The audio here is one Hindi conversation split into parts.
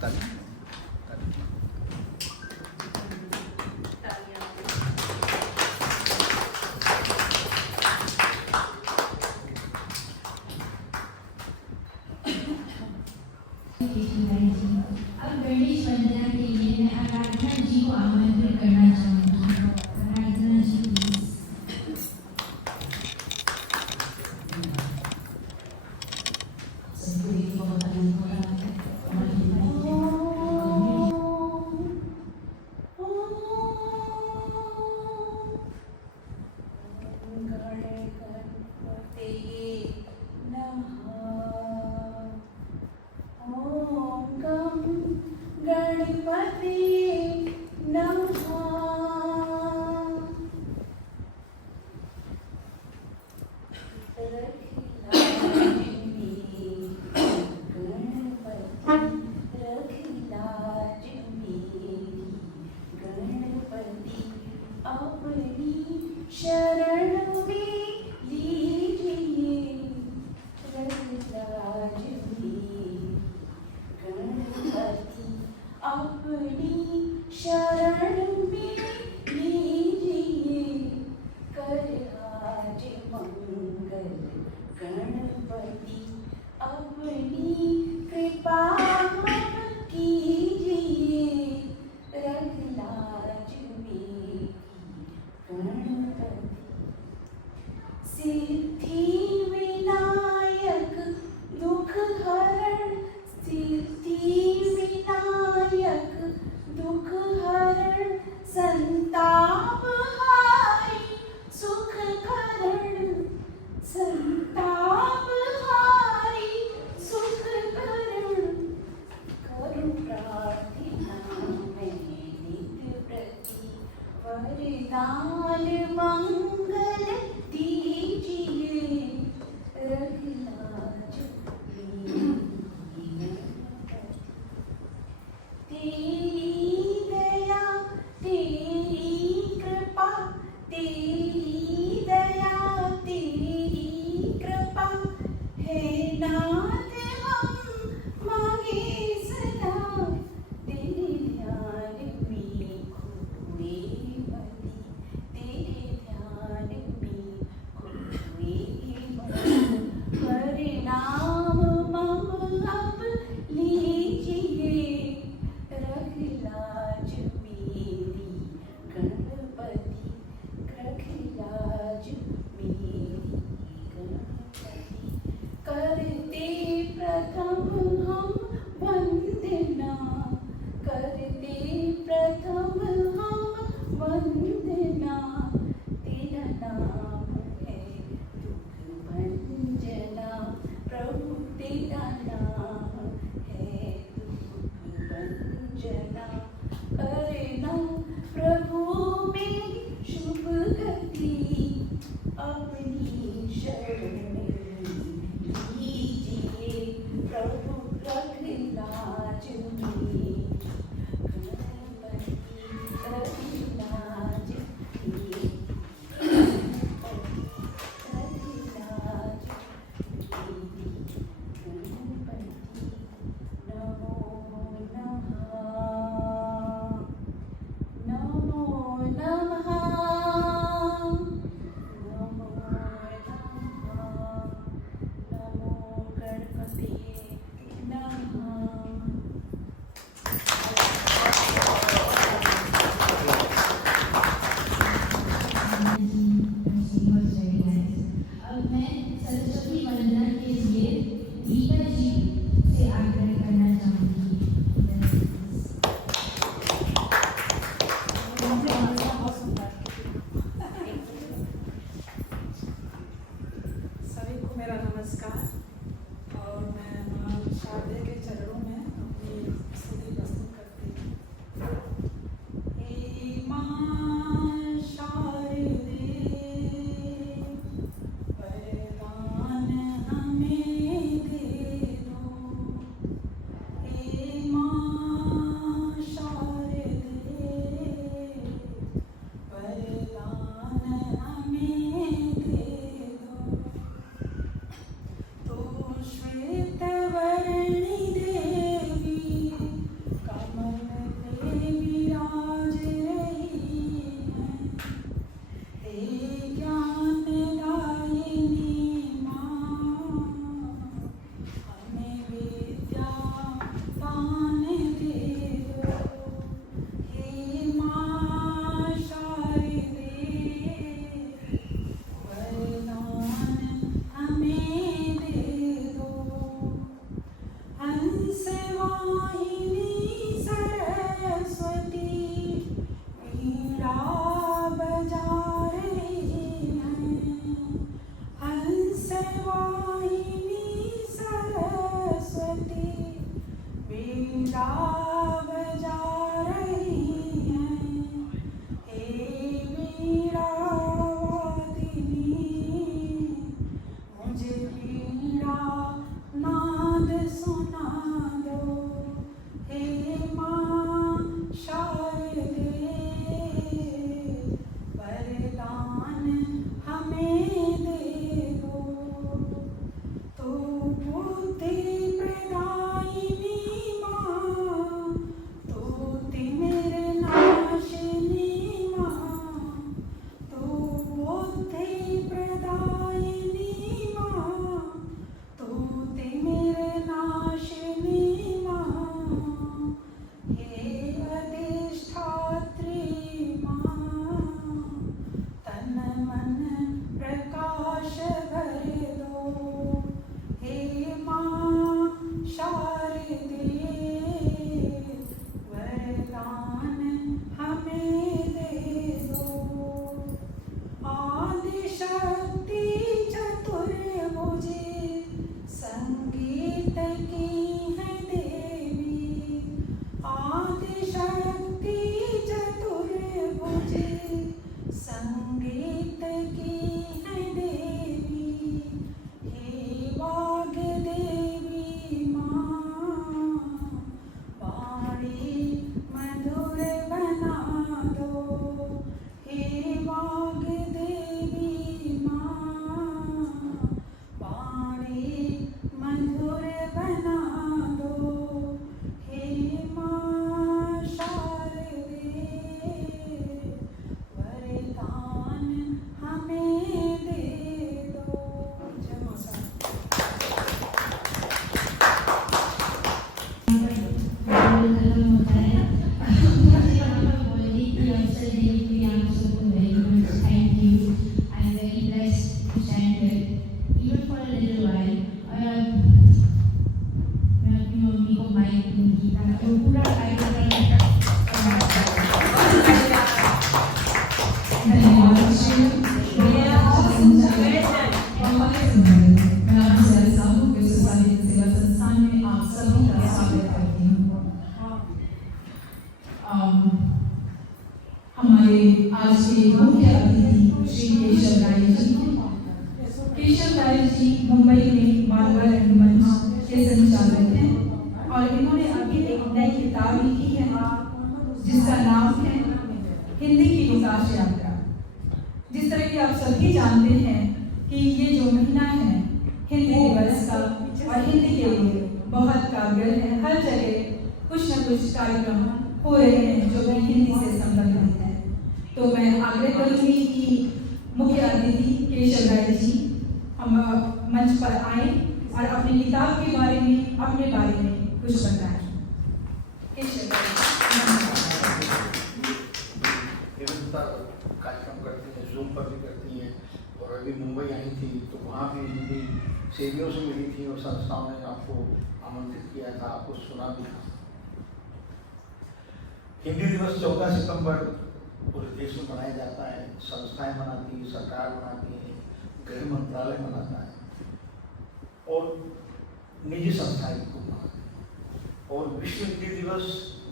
ताली ताली। अब गणेश वंदना के लिए मैं आराधना जी को आमंत्रित करना चाहूँगी। आराधना जी प्लीज। वीणा बजा रही हैं, हे वीणा वादिनी, मुझे वीणा नाद सुना दो, हे माँ शारदे, वरदान हमें दे दो। तो बुद्धि प्रदायिनी माँ, तो तिमिरनाशिनी माँ, तो बुद्धि प्रदायिनी माँ, तो तिमिरनाशिनी माँ, हे अधिष्ठात्री माँ, तन मन प्रकाश भर दो, हे माँ शारदे, वरदान हमें दे दो। आदिशक्ति चतुर्भुजे, संगीत की है देवी, आदिशक्ति चतुर्भुजे, संगीत की है देवी, हे वाग्देवी माँ, वाणी मधुर बना दो, हे वाग्देवी माँ, वाणी मधुर बना दो, हे माँ शारदे, वरदान हमें दे दो। जय माता। हमारे आज के मुख्य अतिथि श्री केशव राय जी। केशव राय जी मुंबई में मालवा रंगमंच के संचालक हैं और इन्होंने अभी एक नई किताब लिखी है जिसका नाम है हिंदी की विकास यात्रा। जिस तरह की आप सभी जानते हैं कि ये जो महीना है हिंदी दिवस का और हिंदी के लिए बहुत कारगर है। हर जगह कुछ न कुछ कार्यक्रम हो रहे हैं जो कि हिंदी से संबंधित है। तो मैं आग्रह करूंगी कि मुख्य अतिथि केशव राय जी हम मंच पर आए और अपनी किताब के बारे में अपने बारे में कुछ बताएं। केशव कार्यक्रम करती हैं, जूम पर भी करती हैं और अभी मुंबई आई थी तो वहाँ भी हिंदी सेवियों से मिली थी और संस्थाओं ने आपको आमंत्रित किया था, आपको सुना भी था। हिंदी दिवस 14 सितंबर पूरे देश में मनाया जाता है। संस्थाएं मनाती है, सरकार मनाती है, गृह मंत्रालय मनाता है और निजी संस्थाएं को मनाती है। और विश्व हिंदी दिवस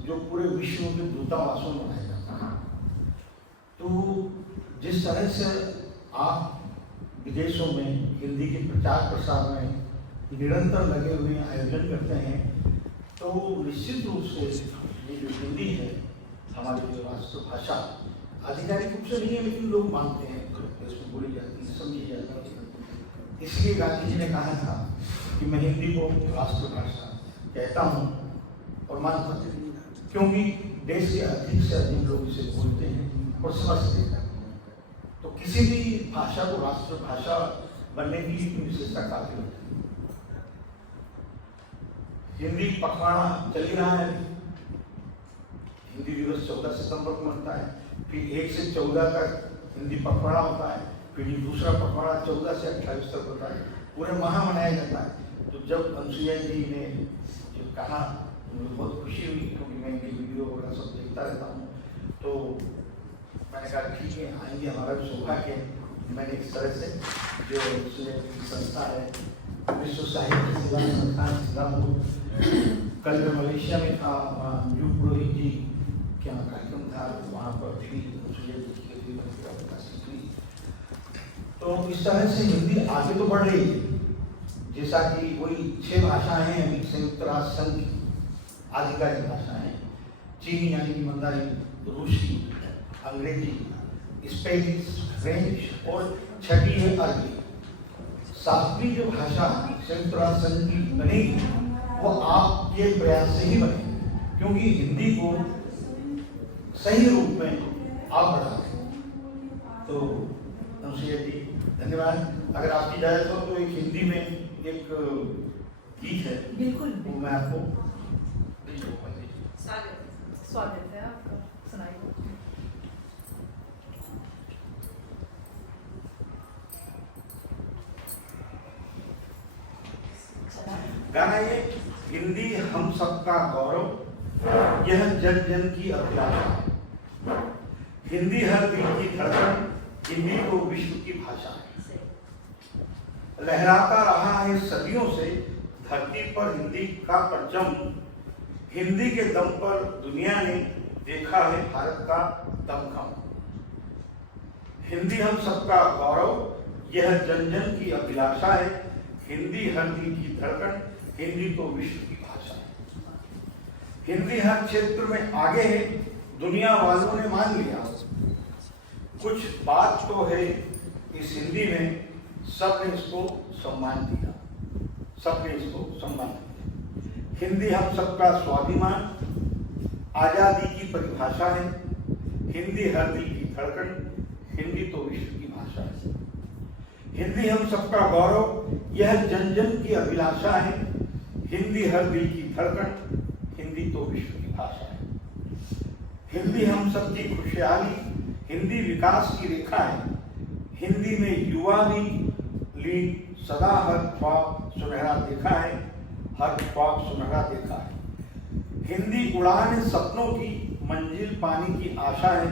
जो पूरे विश्व के दूतावासों में मनाया जाता है। तो जिस तरह से आप विदेशों में हिंदी के प्रचार प्रसार में निरंतर लगे हुए आयोजन करते हैं तो निश्चित रूप से ये जो हिंदी है हमारी जो राष्ट्रभाषा आधिकारिक रूप से नहीं है लेकिन लोग मानते हैं, इसमें बोली जाती है, समझी जाती है। इसलिए गांधी जी ने कहा था कि मैं हिंदी को राष्ट्रभाषा कहता हूँ और मानता हूँ क्योंकि देश के अधिक से अधिक लोग इसे बोलते हैं और समझते हैं। तो किसी भी भाषा को राष्ट्रभाषा बनने की विशेषता काफी होती है। हिंदी पखवाड़ा चल ही रहा है। हिंदी दिवस 14 सितंबर को बनता है, फिर 1 से 14 तक हिंदी पखवाड़ा होता है, फिर दूसरा पखवाड़ा 14 से 28 तक होता है, पूरे माह मनाया जाता है। तो जब अनुसुईया जी ने जो कहा मुझे बहुत खुशी हुई क्योंकि मैं इनकी वीडियो वगैरह सब देखता रहता हूँ। तो मैंने कहा ठीक है आएंगे, हमारा भी सौभाग्य है। मैंने इस तरह से जो संस्था है विश्व साहित्य सेवा संस्थान कल मैं मलेशिया में था, जो पुरोहित जी के यहाँ कार्यक्रम था, वहाँ पर भी तो इस तरह से हिंदी आगे तो बढ़ रही है। जैसा कि वही 6 भाषाएं हैं संयुक्त राष्ट्र संघ की आधिकारिक भाषाएं, चीनी यानी कि मंदारिन, रूसी, अंग्रेजी, स्पेनिश, फ्रेंच और 6ठी है अरबी। 7वीं जो भाषा संयुक्त राष्ट्र संघ की बनेगी वो आपके प्रयास से ही बनेगी, क्योंकि हिंदी को सही रूप में आप बढ़ा रहे हैं। तो अनुसुईया जी धन्यवाद। अगर आपकी इजाजत हो तो एक हिंदी में एक गीत है, बिल्कुल, वो मैं आपको स्वागत है आपका, सुनाइए। गाना ये हिंदी हम सबका गौरव, यह जन जन की अभिलाषा है। हिंदी हर दिल की धड़कन, हिंदी तो विश्व की भाषा है। लहराता रहा है सदियों से धरती पर हिंदी का परचम। हिंदी के दम पर दुनिया ने देखा है भारत का दमखम। हिंदी हम सबका गौरव, यह जन जन की अभिलाषा है। हिंदी हर दिल की धड़कन, हिंदी तो विश्व की भाषा है। हिंदी हर क्षेत्र में आगे है, दुनिया वालों ने मान लिया। कुछ बात तो है इस हिंदी में, सबने इसको सम्मान दिया, सबने इसको सम्मान दिया। हिंदी हम सबका स्वाभिमान, आजादी की परिभाषा है। हिंदी हर दिल की धड़कन, हिंदी तो विश्व की भाषा है। हिंदी हम सबका गौरव, यह जन जन की अभिलाषा है। हिंदी हर दिल की धड़कन, हिंदी तो विश्व की भाषा है। हिंदी हम सबकी खुशहाली, हिंदी विकास की रेखा है। हिंदी में युवा भी लीन, सदा हर ख्वाब सुनहरा देखा है, हर ख्वाब सुनहरा देखा है। हिंदी उड़ान सपनों की, मंजिल पाने की आशा है।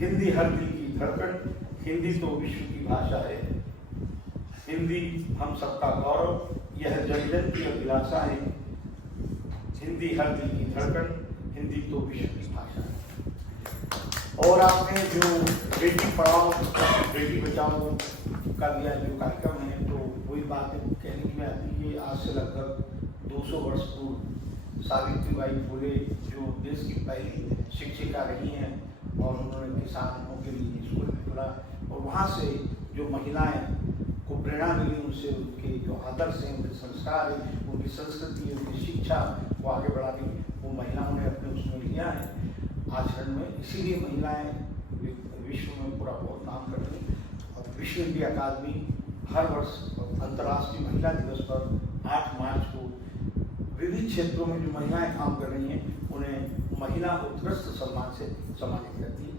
हिंदी हर दिल की धड़कन, हिंदी तो विश्व की भाषा है। हिंदी हम सबका गौरव, यह जन जन की अभिलाषा है। हिंदी हर दिल की धड़कन, हिंदी तो विश्व की भाषा है। और आपने जो बेटी पढ़ाओ बेटी बचाओ का दिया जो कार्यक्रम है, तो वही बात कहने की आती है। आज से लगभग 200 वर्ष पूर्व सावित्रीबाई फुले जो देश की पहली शिक्षिका रही हैं, और उन्होंने किसानों के लिए स्कूल भी खोला, और वहाँ से जो महिलाएं को प्रेरणा मिली, उनसे उनके जो आदर्श हैं, उनके संस्कार हैं, उनकी संस्कृति, उनकी शिक्षा को आगे बढ़ाने वो महिलाओं ने अपने उसमें लिया है आचरण में। इसीलिए महिलाएं विश्व में पूरा बहुत नाम कर रही हैं। और विश्व हिंदी अकादमी हर वर्ष अंतर्राष्ट्रीय महिला दिवस पर 8 मार्च को विभिन्न क्षेत्रों में जो महिलाएं काम कर रही हैं उन्हें महिला उत्कृष्ट सम्मान से सम्मानित करती है।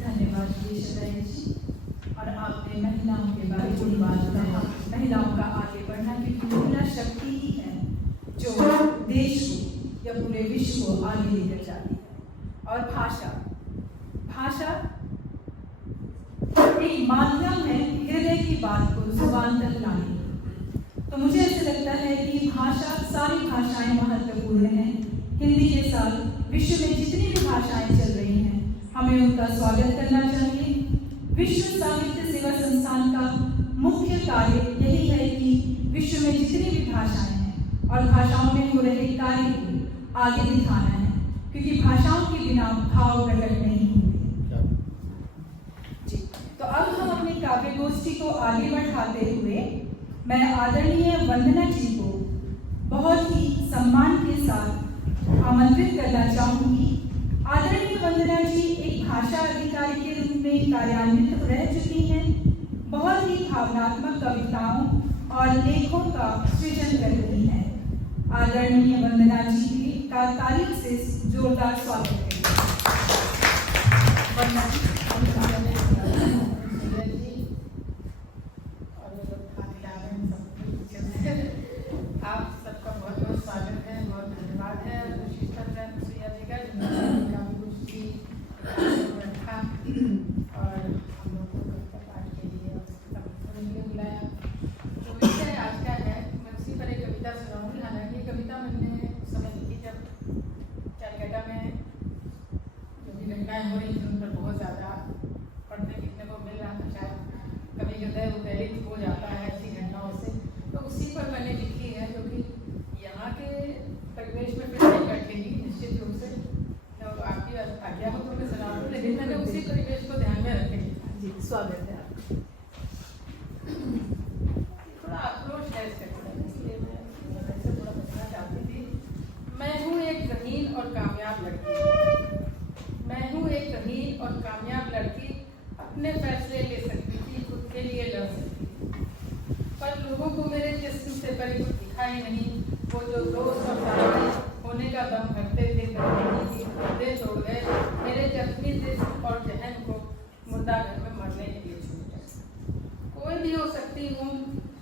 धन्यवाद जी। और आपने महिलाओं के बारे में बात कहा, महिलाओं का आगे बढ़ना, क्योंकि महिला शक्ति ही है जो देश को या पूरे विश्व को आगे लेकर जाती है। और भाषा एक माध्यम है हृदय की बात को जुबान तक लाने की। तो मुझे ऐसा लगता है कि भाषा, सारी भाषाएं महत्वपूर्ण हैं। हिंदी के साथ विश्व में जितनी भी भाषाएं चल रही हैं, हमें उनका स्वागत करना चाहिए। विश्व साहित्य सेवा संस्थान का मुख्य कार्य यही है कि विश्व में जितनी भी भाषाएं हैं और भाषाओं में हो रहे कार्य को आगे दिखाना है, क्योंकि भाषाओं के बिना भाव प्रकट नहीं होते। जी, तो अब हम अपनी काव्य गोष्ठी को आगे बढ़ाते हुए मैं आदरणीय वंदना जी को बहुत ही सम्मान के साथ आमंत्रित करना चाहूंगी। आदरणीय वंदना जी एक भाषा अधिकारी के रूप में कार्यान्वित रह चुकी हैं। बहुत ही भावनात्मक कविताओं और लेखों का सृजन कर रही हैं। आदरणीय वंदना जी का तारीफ से जोरदार स्वागत करें। वंदना जी, आप सबका बहुत बहुत स्वागत है, बहुत धन्यवाद है अनुसुईया जी का, जिन्होंने काव्य गोष्ठी रखा और हम लोग को कविता पाठ के लिए बुलाया। दिखा ही नहीं। वो जो दोस्त और साथी होने का दम भरते थे, की हदें तोड़ गए। मेरे जख्मी दिल और जहन को मुर्दा घर में मरने के लिए छूट गए। कोई भी हो सकती हूँ,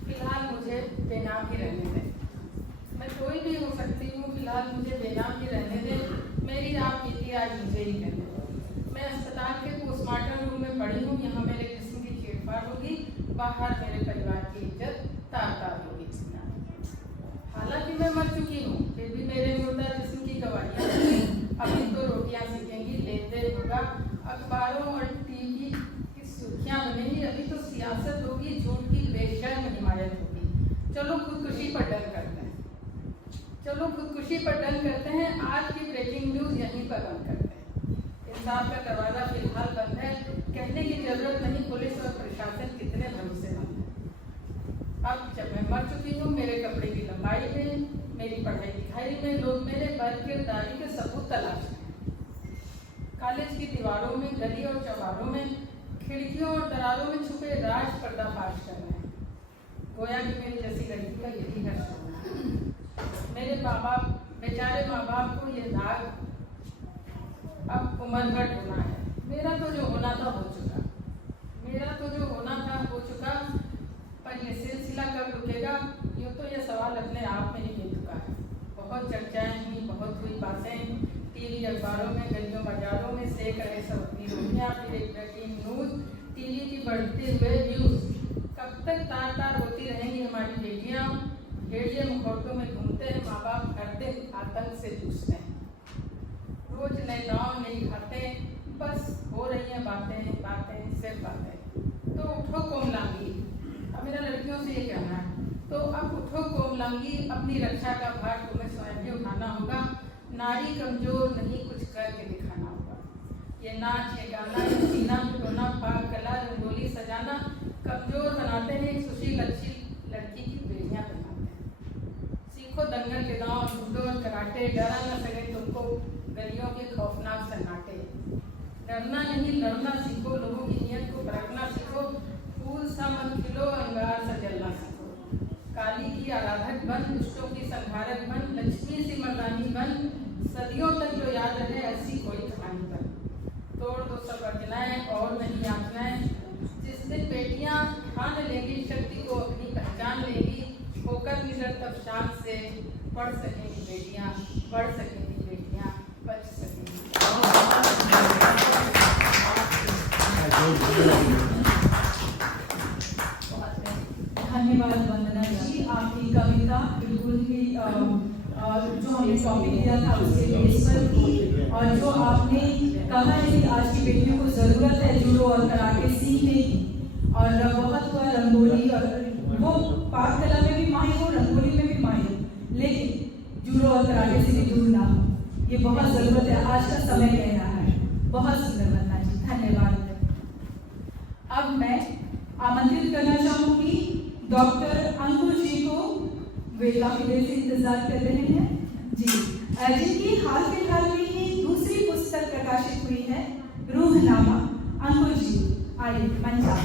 फिलहाल मुझे बेनाम ही रहने दें। मैं कोई भी हो सकती हूँ, फिलहाल मुझे बेनाम ही रहने दें। मेरी आप बीती आज मुझे ही कहने दें। मैं अस्पताल के पोस्टमार्टम रूम में पड़ी हूँ। यहाँ मेरे जिस्म की चीरफाड़ होगी, बाहर मेरे परिवार की इज्जत तार-तार होगी। हालांकि मैं मर चुकी हूँ, फिर भी मेरे मुर्दा जिस्म की गवाहियाँ होंगी। अभी तो रोटियाँ सीखेंगी, लेन-देन होगा, अखबारों और टीवी की सुर्खियाँ बनेंगी। अभी तो सियासत होगी, झूठ की बेशर्म हिमायत होगी। चलो खुदकुशी पर डन करते हैं। चलो खुदकुशी पर डन करते हैं। आज की ब्रेकिंग न्यूज़ यहीं पर बंद करते हैं। इंसाफ का दरवाजा फिलहाल बंद है। कहने की जरूरत नहीं पुलिस और प्रशासन कितने भरोसेमंद है। अब जब मैं मर चुकी हूँ, मेरे कपड़े की लंबाई में, मेरी पढ़ाई लिखाई में लोग मेरे बरकिरदारी के सबूत तलाश हैं। कॉलेज की दीवारों में, गली और चौबारों में, खिड़कियों और दरारों में छुपे राज पर्दाफाश कर रहे हैं। गोया कि मेरी जैसी लड़की का यही हर्ष है। मेरे बेचारे माँ बाप को ये दाग अब उम्र भर होना है। मेरा तो जो होना था हो चुका, मेरा तो जो होना था हो चुका, पर ये सिलसिला कब रुकेगा, यूँ तो ये सवाल अपने आप में ही मिल चुका है। बहुत चर्चाएं हुई, बहुत हुई बातें, टीवी अखबारों में, गलियों बाजारों में सेक रहे सब अपनी रोटियाँ, फिर एक ब्रेकिंग न्यूज़, टीवी की बढ़ते हुए व्यूज़। कब तक तार-तार होती रहेंगी हमारी बेटियाँ? भेड़िए मुखौटों में घूमते हैं माँ बाप, हर दिन आतंक से जूझते हैं। रोज नए गाँव, नई बातें, बस हो रही हैं बातें बातें सिर्फ बातें। तो उठो कोमलांगी, अब मेरा लड़कियों से ये कहना है, तो अब उठो कोमलांगी, अपनी रक्षा का भार तुम्हें स्वयं ही उठाना होगा। नारी कमजोर नहीं, कुछ करके दिखाना होगा। ये नाच, ये गाना, ये सीना पिटोना, पाक कला, रंगोली सजाना कमजोर बनाते हैं, एक सुशील अच्छी लड़की की बेड़ियाँ बनाते हैं। सीखो दंगल के गाँव, जूडो और कराटे, डरा न सके तुमको गलियों के खौफनाक सन्नाटे। डरना नहीं, लड़ना सीखो, लोगों की नीयत को परखना सीखो, फूल सा मन खिलो, अंगार सा जलना सीखो। काली की आराधक बन, दुष्टों की संहारक बन, लक्ष्मी सी मर्दानी बन, सदियों तक जो याद रहे ऐसी कोई कहानी बन। तोड़ दो सब अर्चनाएं और नहीं याचनाएं। जिस दिन बेटियां ठान लेंगी, शक्ति को अपनी पहचान लेंगी, होकर निडर तब शान से पढ़ सकेंगी बेटियां, बढ़ सकेंगी बेटियां, बच सकेंगी। धन्यवाद वंदना जी, आपकी कविता बिल्कुल ही जो हमने टॉपिक दिया था उसके बेस पर, और जो आपने कहा है कि आज की बेटियों को ज़रूरत है जूडो और कराटे सीखने की, और बहुत हुआ रंगोली, और वो पाक कला में भी माहिर हो, रंगोली में भी माहिर, लेकिन जूडो और कराटे से भी दूर ना हो, ये बहुत ज़रूरत है, आज का समय कह रहा है। बहुत सुंदर वंदना जी, धन्यवाद। अब मैं आमंत्रित करना चाहूँगी डॉक्टर अंकुर जी को, वे काफी देर से इंतजार कर रहे हैं जी, जिनकी हाल फिलहाल में ही दूसरी पुस्तक प्रकाशित हुई है, रूहनामा। अंकुर जी आइए मंच आप।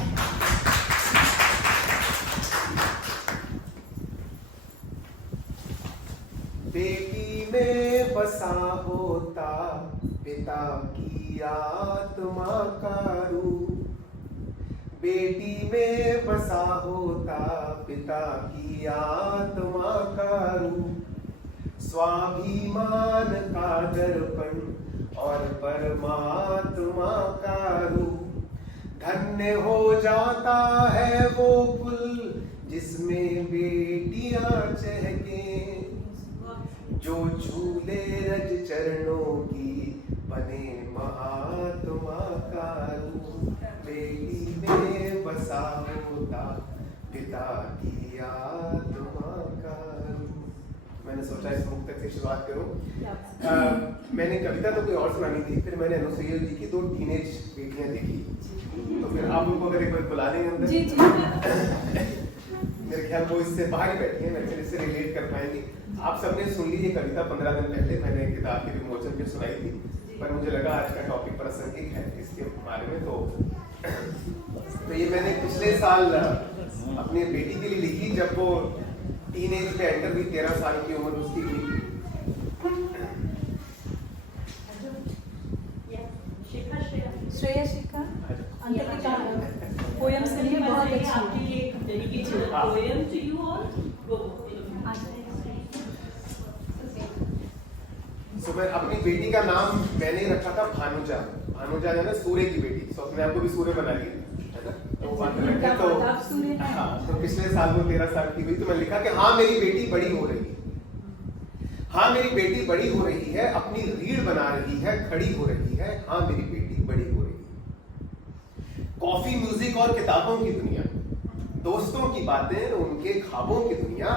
बेटी में बसा होता पिता की आत्मा का रूप, बेटी में बसा होता पिता की आत्मा का रूप, स्वाभिमान का दर्पण और परमात्मा का रूप। धन्य हो जाता है वो कुल जिसमें बेटियां चहके, जो झूले रज चरणों की बने महात्मा का रूप। बेटी में बसा होता पिता की आत्मा का रूप। मैंने सोचा इस मुक्तक से शुरुआत करूं। मैंने कविता तो कोई और सुनानी थी, फिर मैंने अनुसुईया जी की 2 टीनेज बेटियां देखी, तो फिर आप उनको अगर एक बार बुला लेंगे अंदर। जी जी। मेरे ख्याल वो इससे बाहर बैठी हैं, मैं इससे रिलेट कर पाएंगे। आप सबने सुन ली ये कविता 15 दिन पहले मैंने किताब के विमोचन पे सुनाई थी, पर मुझे लगा आज का टॉपिक प्रासंगिक है इसके बारे में। तो ये मैंने पिछले साल अपनी बेटी के लिए लिखी, जब वो टीनेज में एंटर हुई, 13 साल की उम्र उसकी हुई। श्रेया शिखा अंकिता पोएम सुनिए, बहुत अच्छी तो मैं अपनी बेटी का नाम मैंने रखा था भानुजा। भानुजा है ना सूर्य की बेटी, तो अपने आप को भी सूर्य बना ली है ना, तो वो बात अलग है। तो हाँ, तो पिछले साल वो 13 साल की हुई, तो मैं लिखा कि हाँ मेरी बेटी बड़ी हो रही है, हाँ मेरी बेटी बड़ी हो रही है, अपनी रीढ़ बना रही है, खड़ी हो रही है, हाँ मेरी बेटी बड़ी हो रही है। कॉफी, म्यूजिक और किताबों की दुनिया, दोस्तों की बातें, उनके ख्वाबों की दुनिया,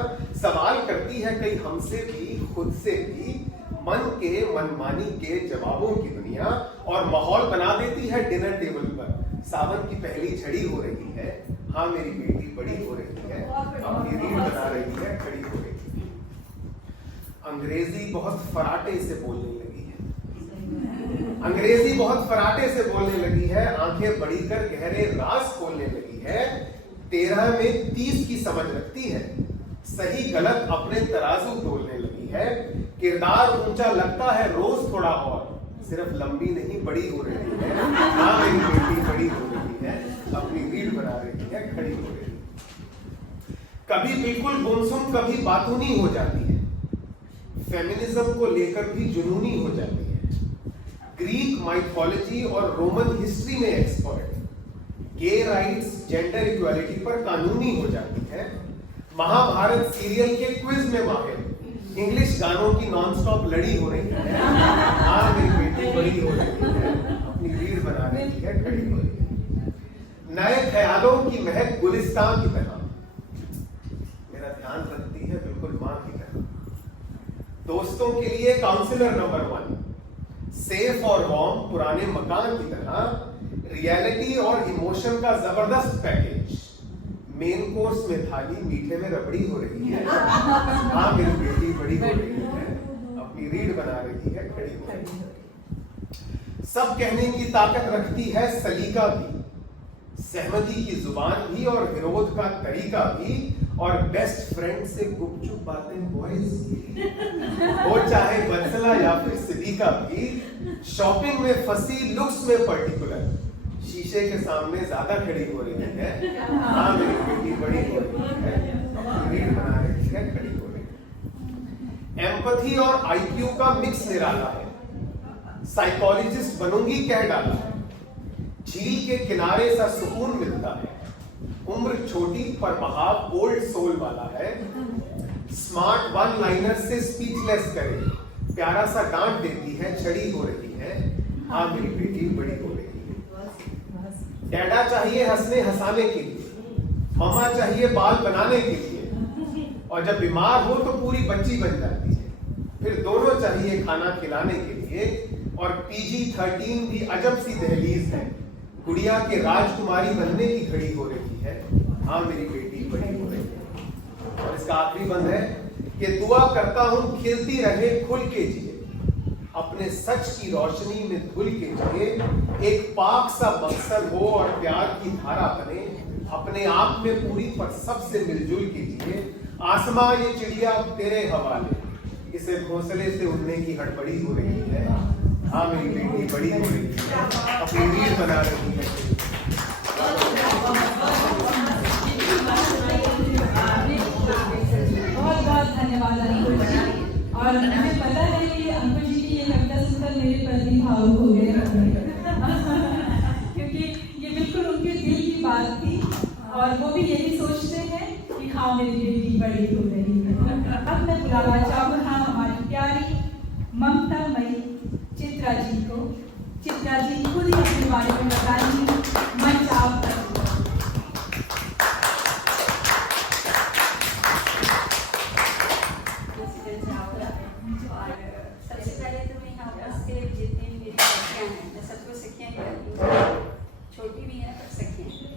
सवाल करती है कई हमसे भी, खुद से भी, मन के मनमानी के जवाबों की दुनिया, और माहौल बना देती है डिनर टेबल पर। सावन की पहली झड़ी हो रही है, हाँ मेरी बेटी बड़ी हो रही है, अपनी रीढ़ बना रही है, खड़ी हो रही है। अंग्रेजी बहुत फराटे से बोलने लगी है, अंग्रेजी बहुत फराटे से बोलने लगी है, आंखें बड़ी कर गहरे राज खोलने लगी है, 13 में 30 की समझ रखती है, सही गलत अपने तराजू तोलने लगी है, किरदार ऊंचा लगता है रोज थोड़ा और, सिर्फ लंबी नहीं बड़ी हो रही है, हाँ मेरी बेटी बड़ी हो रही है, अपनी रीढ़ बना रही है, खड़ी हो रही है। कभी बिल्कुल गुमसुम, कभी बातूनी हो जाती है, फेमिनिज्म को लेकर भी जुनूनी हो जाती है, ग्रीक माइथोलॉजी और रोमन हिस्ट्री में expert, gay rights, gender equality पर कानूनी हो जाती है, महाभारत सीरियल के क्विज में माहिर, इंग्लिश गानों की नॉनस्टॉप लड़ी हो रही है, हाँ मेरी बेटी बड़ी हो रही है, अपनी रीढ़ बना रही है, खड़ी हो रही है। नए ख्यालों की महक गुलिस्तान की तरह मेरा ध्यान रखती है, बिल्कुल मां की तरह। दोस्तों के लिए काउंसलर नंबर 1, सेफ और वार्म पुराने मकान की तरह, रियलिटी और इमोशन का जबरदस्त पैकेज, मेन कोर्स में थाली, मीठे में रबड़ी हो रही है, हाँ मेरी बेटी बड़ी हो रही है, अपनी रीढ़ बना रही है, खड़ी हो रही है। सब कहने की ताकत रखती है सलीका भी, सहमति की जुबान भी और विरोध का तरीका भी, और बेस्ट फ्रेंड से गुपचुप बातें बॉयज की, वो चाहे बंसला या फिर सिद्दीका भी, शॉपिंग में फंसी, लुक्स में पर्टिकुलर, शीशे के सामने ज्यादा खड़ी हो रही है, हाँ मेरी बेटी बड़ी हो रही है, अपनी रीढ़ बना रही है, खड़ी हो रही है। एम्पैथी और आईक्यू का मिक्स निराला है, साइकोलॉजिस्ट बनूंगी कह डाला है, झील के किनारे सा सुकून मिलता है, उम्र छोटी पर बहाव ओल्ड सोल वाला है, स्मार्ट वन लाइनर से स्पीचलेस करे, प्यारा सा डांट देती है, छड़ी हो रही है, हाँ मेरी बेटी बड़ी हो रही है। डैडा चाहिए हंसने हंसाने के लिए, मम्मा चाहिए बाल बनाने के लिए, और जब बीमार हो तो पूरी बच्ची बन जाती है, फिर दोनों चाहिए खाना खिलाने के लिए, और PG-13 भी अजब सी दहलीज है, गुड़िया के राजकुमारी बनने की घड़ी हो रही है, हाँ मेरी बेटी बड़ी हो रही है। और इसका आखिरी बंद है कि दुआ करता हूं खिलती रहे खुल के जिए, अपने सच की रोशनी में धुल के जिए, एक पाक सा मकसद हो और प्यार की धारा बने, अपने आप में पूरी पर सबसे मिलजुल के जिए, आसमां ये चिड़िया तेरे हवाले, इसे घोंसले से उड़ने की हड़बड़ी हो रही है, हाँ मेरी बेटी बड़ी हो रही है, अपनी रीढ़ बना रही है। बहुत बहुत धन्यवाद अंकुर जी। और मुझे पता है कि अंकुर जी की ये कविता सुनकर मेरे प्रति भावुक हो गए क्योंकि ये बिल्कुल उनके दिल की बात थी, और वो भी यही सोचते हैं कि हाँ मेरी बेटी बड़ी हो रही है। अब मैं बुलाना चाहूँगा हमारी प्यारी ममता मई चित्रा जी को। चित्रा जी खुद ही अपने बारे में बताएंगी, मंच आप छोटी भी है पर सखियाँ हैं,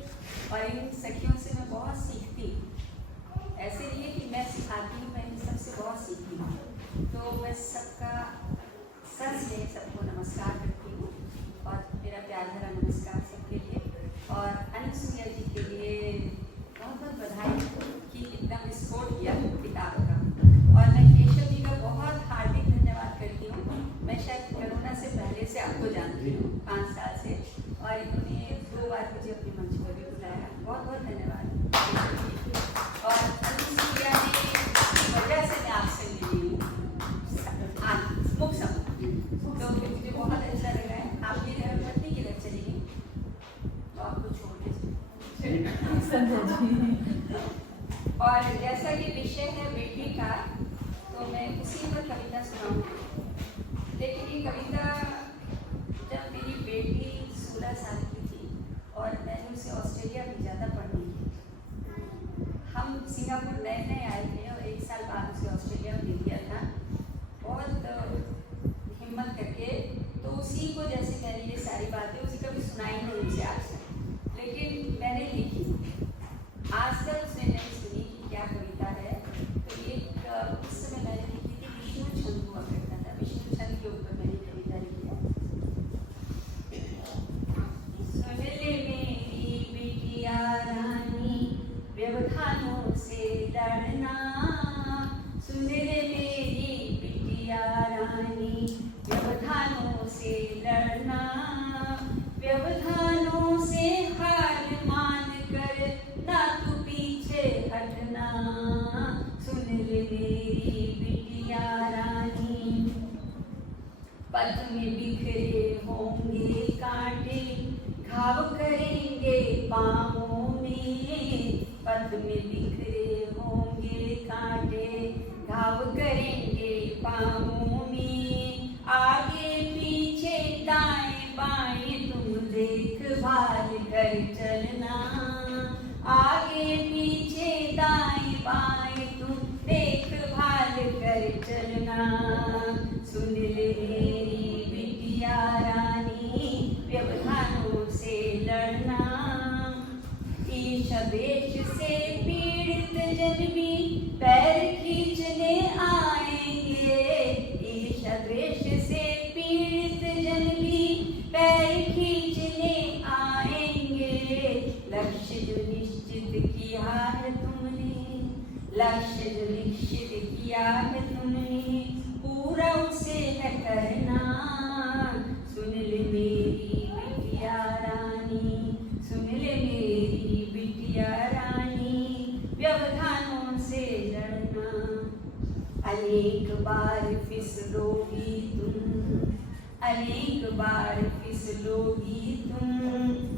और इन सखियों से मैं बहुत सीखती हूँ। ऐसे नहीं है कि मैं सिखाती हूँ, मैं इन सबसे बहुत सीखती हूँ। तो मैं सबका सर से सबको नमस्कार करती हूँ, और मेरा प्यार भरा नमस्कार मेरी बिटिया रानी, पथ में बिखरे होंगे कांटे, घाव करेंगे पाँवों में। पथ में बिखरे होंगे कांटे, घाव करेंगे पाँवों में। आगे पीछे दाएं बाएं तुम देखभाल कर चलना, आगे पीछे दाएं बाएं तुम देखभाल कर चलना। सुन ले मेरी बिटिया रानी, व्यवधानों से लड़ना। ईश देश से पीड़ित जन भी पैर खींचने आएंगे, ईश देश से पीड़ित जन भी पैर खींचने आएंगे। लक्ष्य जो निश्चित किया है तुमने, लक्ष्य जो निश्चित किया है तुमने, पूरा उसे है करना। सुन ले मेरी बिटिया रानी, सुन ले मेरी बिटिया रानी, व्यवधानों से लड़ना। अनेक बार फिसलोगी तुम, अनेक बार फिसलोगी तुम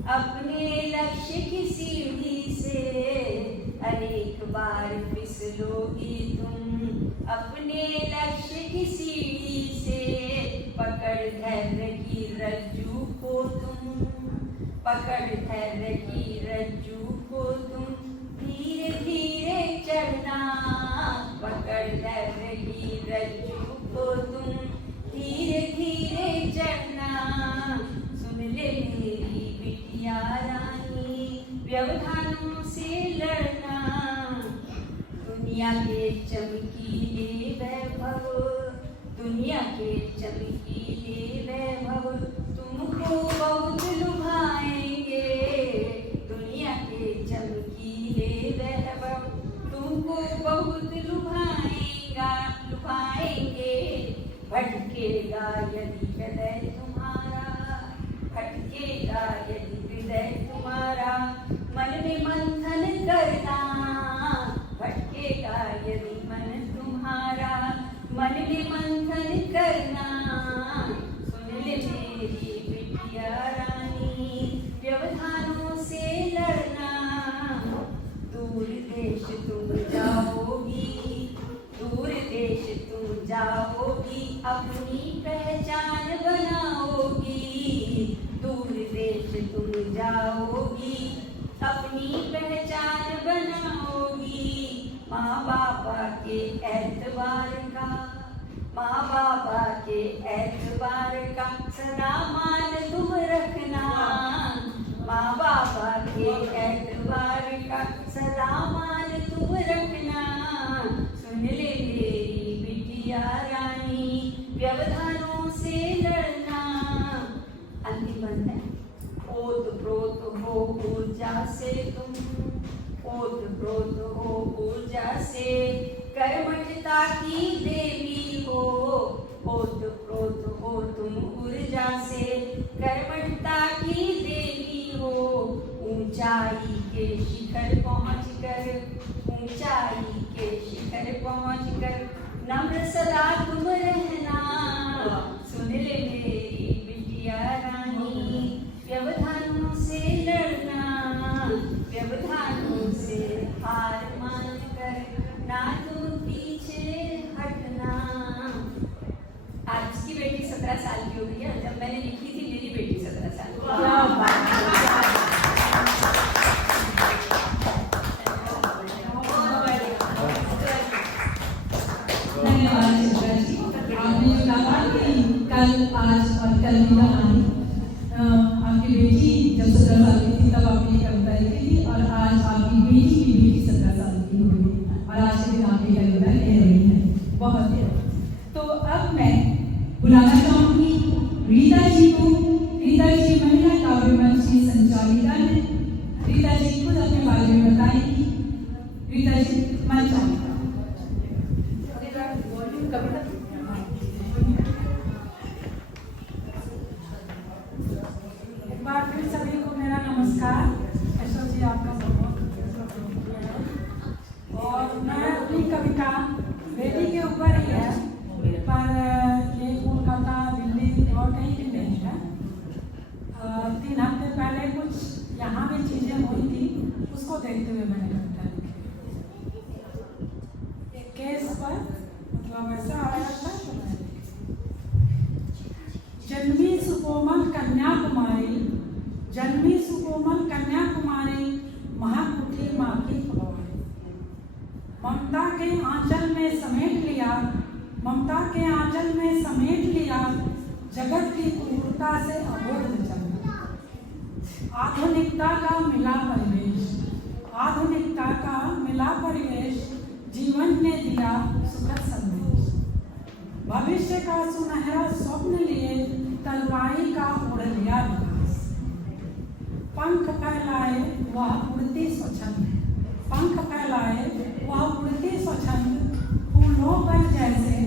अपने लक्ष्य की सीढ़ी से, अनेक बार फिसलोगी तुम अपने लक्ष्य की सीढ़ी से। पकड़ धैर्य की रज्जू को तुम, पकड़ धैर्य की रज्जू को तुम धीरे धीरे चढ़ना, पकड़ धैर्य की रज्जू को तुम धीरे धीरे चढ़ना। सुन ले मेरी बिटिया रानी, व्यवधानों से लड़ना। दुनिया के चमकीले वैभव, दुनिया के चमकीले वैभव तुमको बहुत लुभाएंगे, दुनिया के चमकीले वैभव तुमको बहुत लुभाएंगा, लुभाएंगे। भटकेगा यदि हृदय तुम्हारा, भटकेगा यदि हृदय तुम्हारा, मन में मंथन करना। भटकेगा यदि मन तुम्हारा, मन में मंथन करना। सुन ले मेरी बिटिया रानी, व्यवधानों से लड़ना। दूर देश तुम जाओगी, दूर देश तुम जाओगी, अपनी पहचान बनाओगी। दूर देश तुम जाओगी, अपनी पहचान बनाओगी। माँ बाबा के एतबार का, माँ बाबा के एतबार का सदा मान तुम रखना। माँ बाबा के एतबार का सदा मान तुम रखना। सुन ले मेरी बिटिया रानी, व्यवधानों से लड़ना। अंतिम बंद है। ओत प्रोत हो ऊर्जा से तुम, ओत प्रोत हो ऊर्जा से, कर्मठता की देवी हो। ओत प्रोत हो तुम ऊर्जा से, कर्मठता की देवी हो। ऊंचाई के शिखर पहुँच कर, ऊंचाई के शिखर पहुँच कर, नम्र सदा तुम रहना। सुन ले मेरी बिटिया रानी, व्यवधानों से लड़ना। व्यवधानों से हार मान कर ना तुम पीछे हटना। आज की बेटी 17 साल की हो गई है, जब मैंने लिखी थी मेरी बेटी 17 साल की। धन्यवाद चित्रा जी। आपने जो कहा कि कल, आज और कल की कहानी, आपकी बेटी जब 17 साल की थी तब आपने ये कविता लिखी थी, और आज आपकी बेटी की बेटी 17 साल की हो गई, और आज के दिन आप ये कविता कह रही हैं। बहुत है। तो अब मैं बुलाना चाहूंगी रीता जी को। रीता जी महिला काव्य मंच की संचालिका है। रीता जी खुद अपने बारे में बताएंगी। रीता जी मंच आएं। एक बार फिर सभी को मेरा नमस्कार। यशो जी आपका बहुत बहुत शुक्रिया है। और मैं अपनी कविता वैसा आया था तो मैं जन्मी सुकोमल कन्याकुमारी, जन्मी सुकोमल कन्याकुमारी, महाकुठी माँ की फुलवारी। ममता के आंचल में समेट लिया, ममता के आंचल में समेट लिया, जगत की क्रूरता से अबोध न चलना। आधुनिकता का मिला परिवेश, आधुनिकता का मिला परिवेश, जीवन ने दिया सुखद संदेश। भविष्य का सुनहरा स्वप्न लिए, तरुणाई का उड़ लिया विकास। पंख फैलाए वह उड़ती स्वच्छंद, पंख फैलाए वह उड़ती स्वच्छंद, फूलों पर जैसे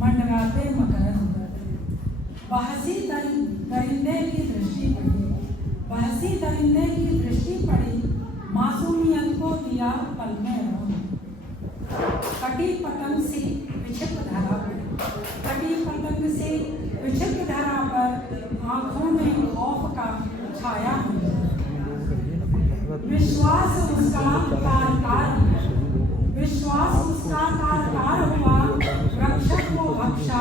मंडराते मकरंद। बहसी दरिंदे की दृष्टि पड़ी, बहसी दरिंदे की दृष्टि पड़ी, मासूमियत को दिया पल में रंग। कटी पतंग सी विक्षिप्त धरा पर, कटी पतंग सी विक्षिप्त धरा पर, आंखों में खौफ का छाया हुआ। विश्वास उसका कारकार, विश्वास उसका कारकार हुआ, रक्षक को भक्षा,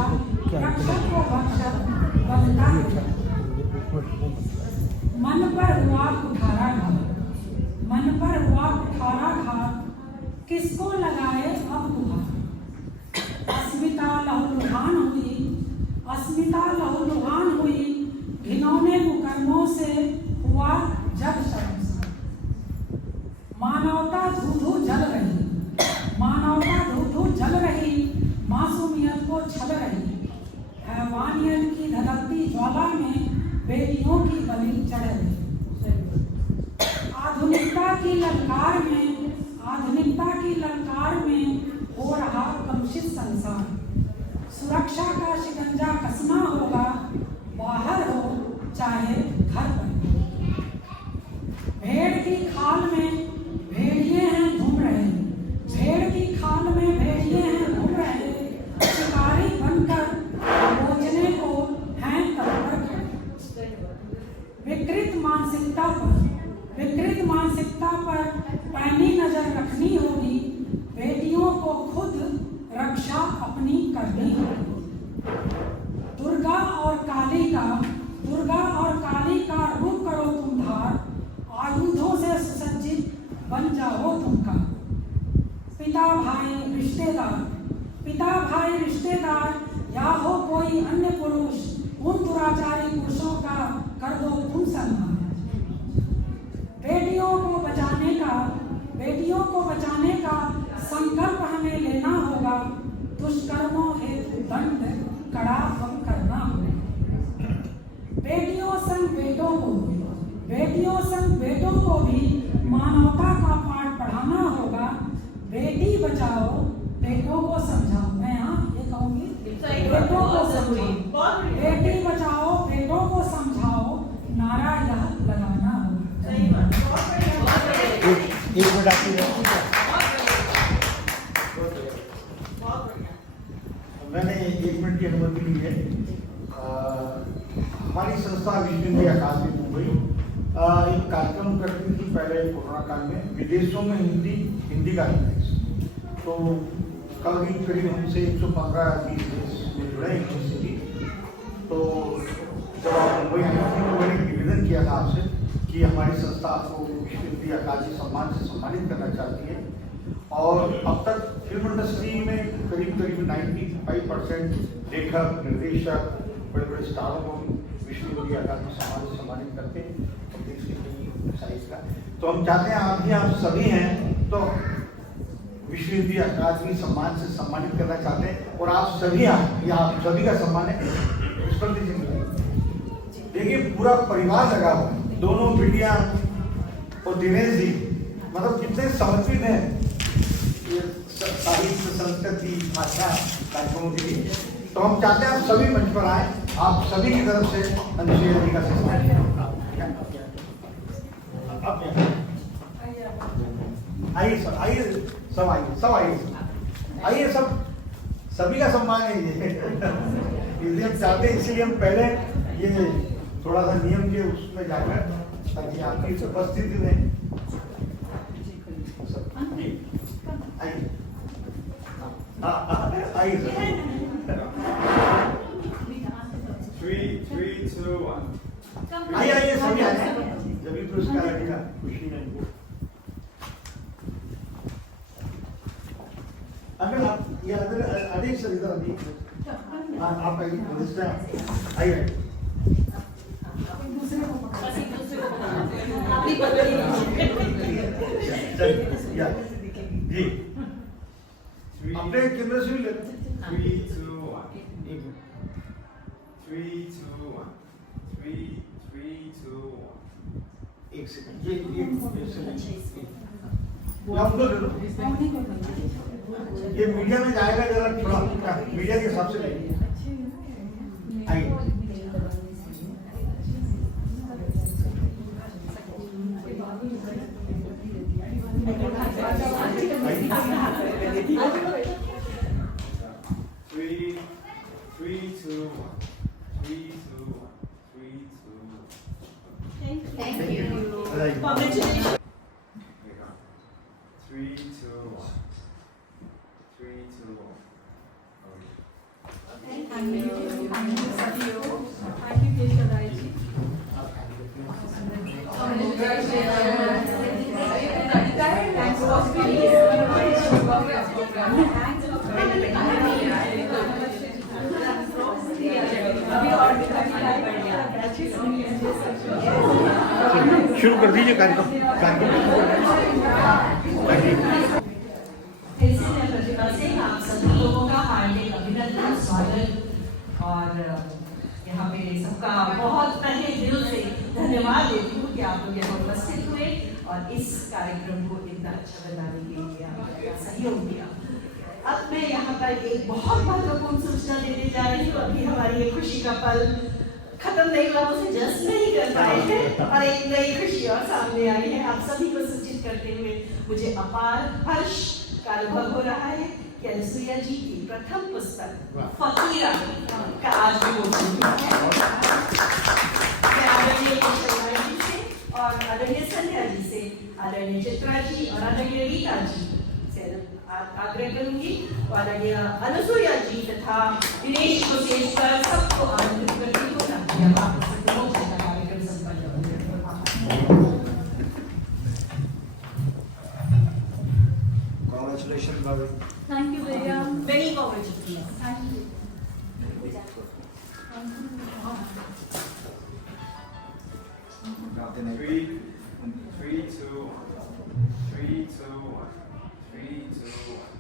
रक्षक को भक्षक बनता है। मन पर हुआ कुठारा घात, मन पर हुआ कुठारा घात, किसको लगाए अब गुहार। अस्मिता लहूलुहान हुई, अस्मिता लहूलुहान हुई, घिनौने मुकदमों से हुआ जग शर्मसार। मानवता धू-धू जल रही, मानवता धू-धू जल रही, मासूमियत को छल रही। हैवानियत की धधकती ज्वाला में बेटियों की बलि चढ़ रही। आधुनिकता की ललकार में, आधुनिकता की ललकार में हो रहा कलुषित संसार। सुरक्षा का शिकंजा कसना होगा, बाहर हो चाहे घर पर। भेड़ की खाल में भेड़िए हैं घूम रहे, भेड़ की खाल में भेड़िए हैं घूम रहे, शिकारी बनकर खोजने को हैं तत्पर खड़े। विकृत मानसिकता पर, विकृत मानसिकता पर पैनी नजर रखनी होगी, बेटियों को खुद रक्षा अपनी करनी होगी। दुर्गा और काली का, दुर्गा और काली का रूप करो तुम धार, आयुधों से सुसज्जित बन जाओ तुमका। पिता भाई रिश्तेदार, पिता भाई रिश्तेदार या हो कोई अन्य पुरुष, उन दुराचारी पुरुषों का कर दो तुम सम्मान। बेटियों को बचाने का, बेटियों को बचाने का संकल्प हमें लेना होगा, दुष्कर्मों हेतु दंड कड़ा हम करना होगा। बेटियों संग बेटों को, बेटियों संग बेटों को भी मानवता का पाठ पढ़ाना होगा। बेटी बचाओ बेटों को समझाओ, मैं यहाँ ये कहूँगी बेटों को समझाओ, बेटी बचाओ बेटों को समझाओ, नारा यह लगाना होगा। एक मिनट आपकी, मैंने 1 मिनट की अनुमति ली है। हमारी संस्था विश्व हिंदी अकादमी मुंबई एक कार्यक्रम करती थी पहले कोरोना काल में, विदेशों में हिंदी का इंडेक्स। तो करीब हमसे 115-20 देश में जुड़े यूनिवर्सिटी। तो जब आप मुंबई आए थे तो मैंने निवेदन किया था आपसे कि हमारी संस्था आपको विश्व हिंदी अकादमी सम्मान से सम्मानित करना चाहती है। और अब तक फिल्म इंडस्ट्री में करीब 95% लेखक, निर्देशक, बड़े बड़े स्टारों को विश्व हिंदी अकादमी सम्मान से सम्मानित करते हैं साइज का। तो हम चाहते हैं आप भी, आप सभी हैं तो विश्व हिंदी अकादमी सम्मान से सम्मानित करना चाहते हैं। और आप सभी, आप सभी का सम्मान है। देखिए पूरा परिवार लगा हुआ है, दोनों बेटियां और दिनेश जी मतलब कितने समर्पित हैं साहित्य, संस्कृति, भाषा कार्यक्रमों के लिए। तो हम चाहते हैं आप सभी मंच पर आए, आप सभी की तरफ से अनुसूया जी का सम्मान। आइए सब, आइए सब, आइए सब, आइए सब, सभी का सम्मान है ये। इसलिए हम चाहते हैं, इसीलिए हम पहले ये थोड़ा सा नियम के उसमें जाकर ताकि आपकी उपस्थिति में आइए, आइए सर। इधर अभी आप आइए आइए जी अपने कैमरे से भी ले 3, 2, 1. 3, 2, 1. 3, 2, 1. एक सेकंड ये हम लोग ये मीडिया में जाएगा जरा थोड़ा मीडिया के हिसाब से लेंगे आइए Three, 2, 1. 3, 2, 1. 3, 2, 1. Thank you. Congratulations. 3, 2, 1. 3, 2, 1. Thank you. शुरू कर दीजिए कार्यक्रम ऐसे में प्रतिभा से आप सभी लोगों का हार्दिक अभिनंदन स्वागत और यहाँ पे सबका बहुत तहे दिल से धन्यवाद देती हूँ कि आप लोग यहाँ उपस्थित हुए और इस कार्यक्रम को इतना अच्छा बनाने के लिए आपका सहयोग दिया। अब मैं यहाँ पर एक बहुत महत्वपूर्ण सूचना देने जा रही हूँ। अभी हमारी ये खुशी का पल खत्म नहीं हुआ, उसे जस्ट नहीं कर पाए थे और एक नई खुशी और सामने आई है। आप सभी को सूचित करते हुए मुझे अपार हर्ष का अनुभव हो रहा है कि अनुसुईया जी की प्रथम पुस्तक फकीरा का आज विमोचन हुआ है। मैं आदरणीय केशव राय जी से और आदरणीय संध्या जी से, आदरणीय चित्रा जी और आदरणीय रीता जी से आग्रह करूंगी और आदरणीय अनुसुईया जी तथा दिनेश कुशेश सर सबको आमंत्रित करती हूँ ताकि हम आपसे विमोचन का कार्यक्रम संपन्न हो। Congratulations, Bhavi. Thank you, Vidya. Many congratulations. Thank you. 3, 2, 1. 3, 2, 1. 3, 2, 1.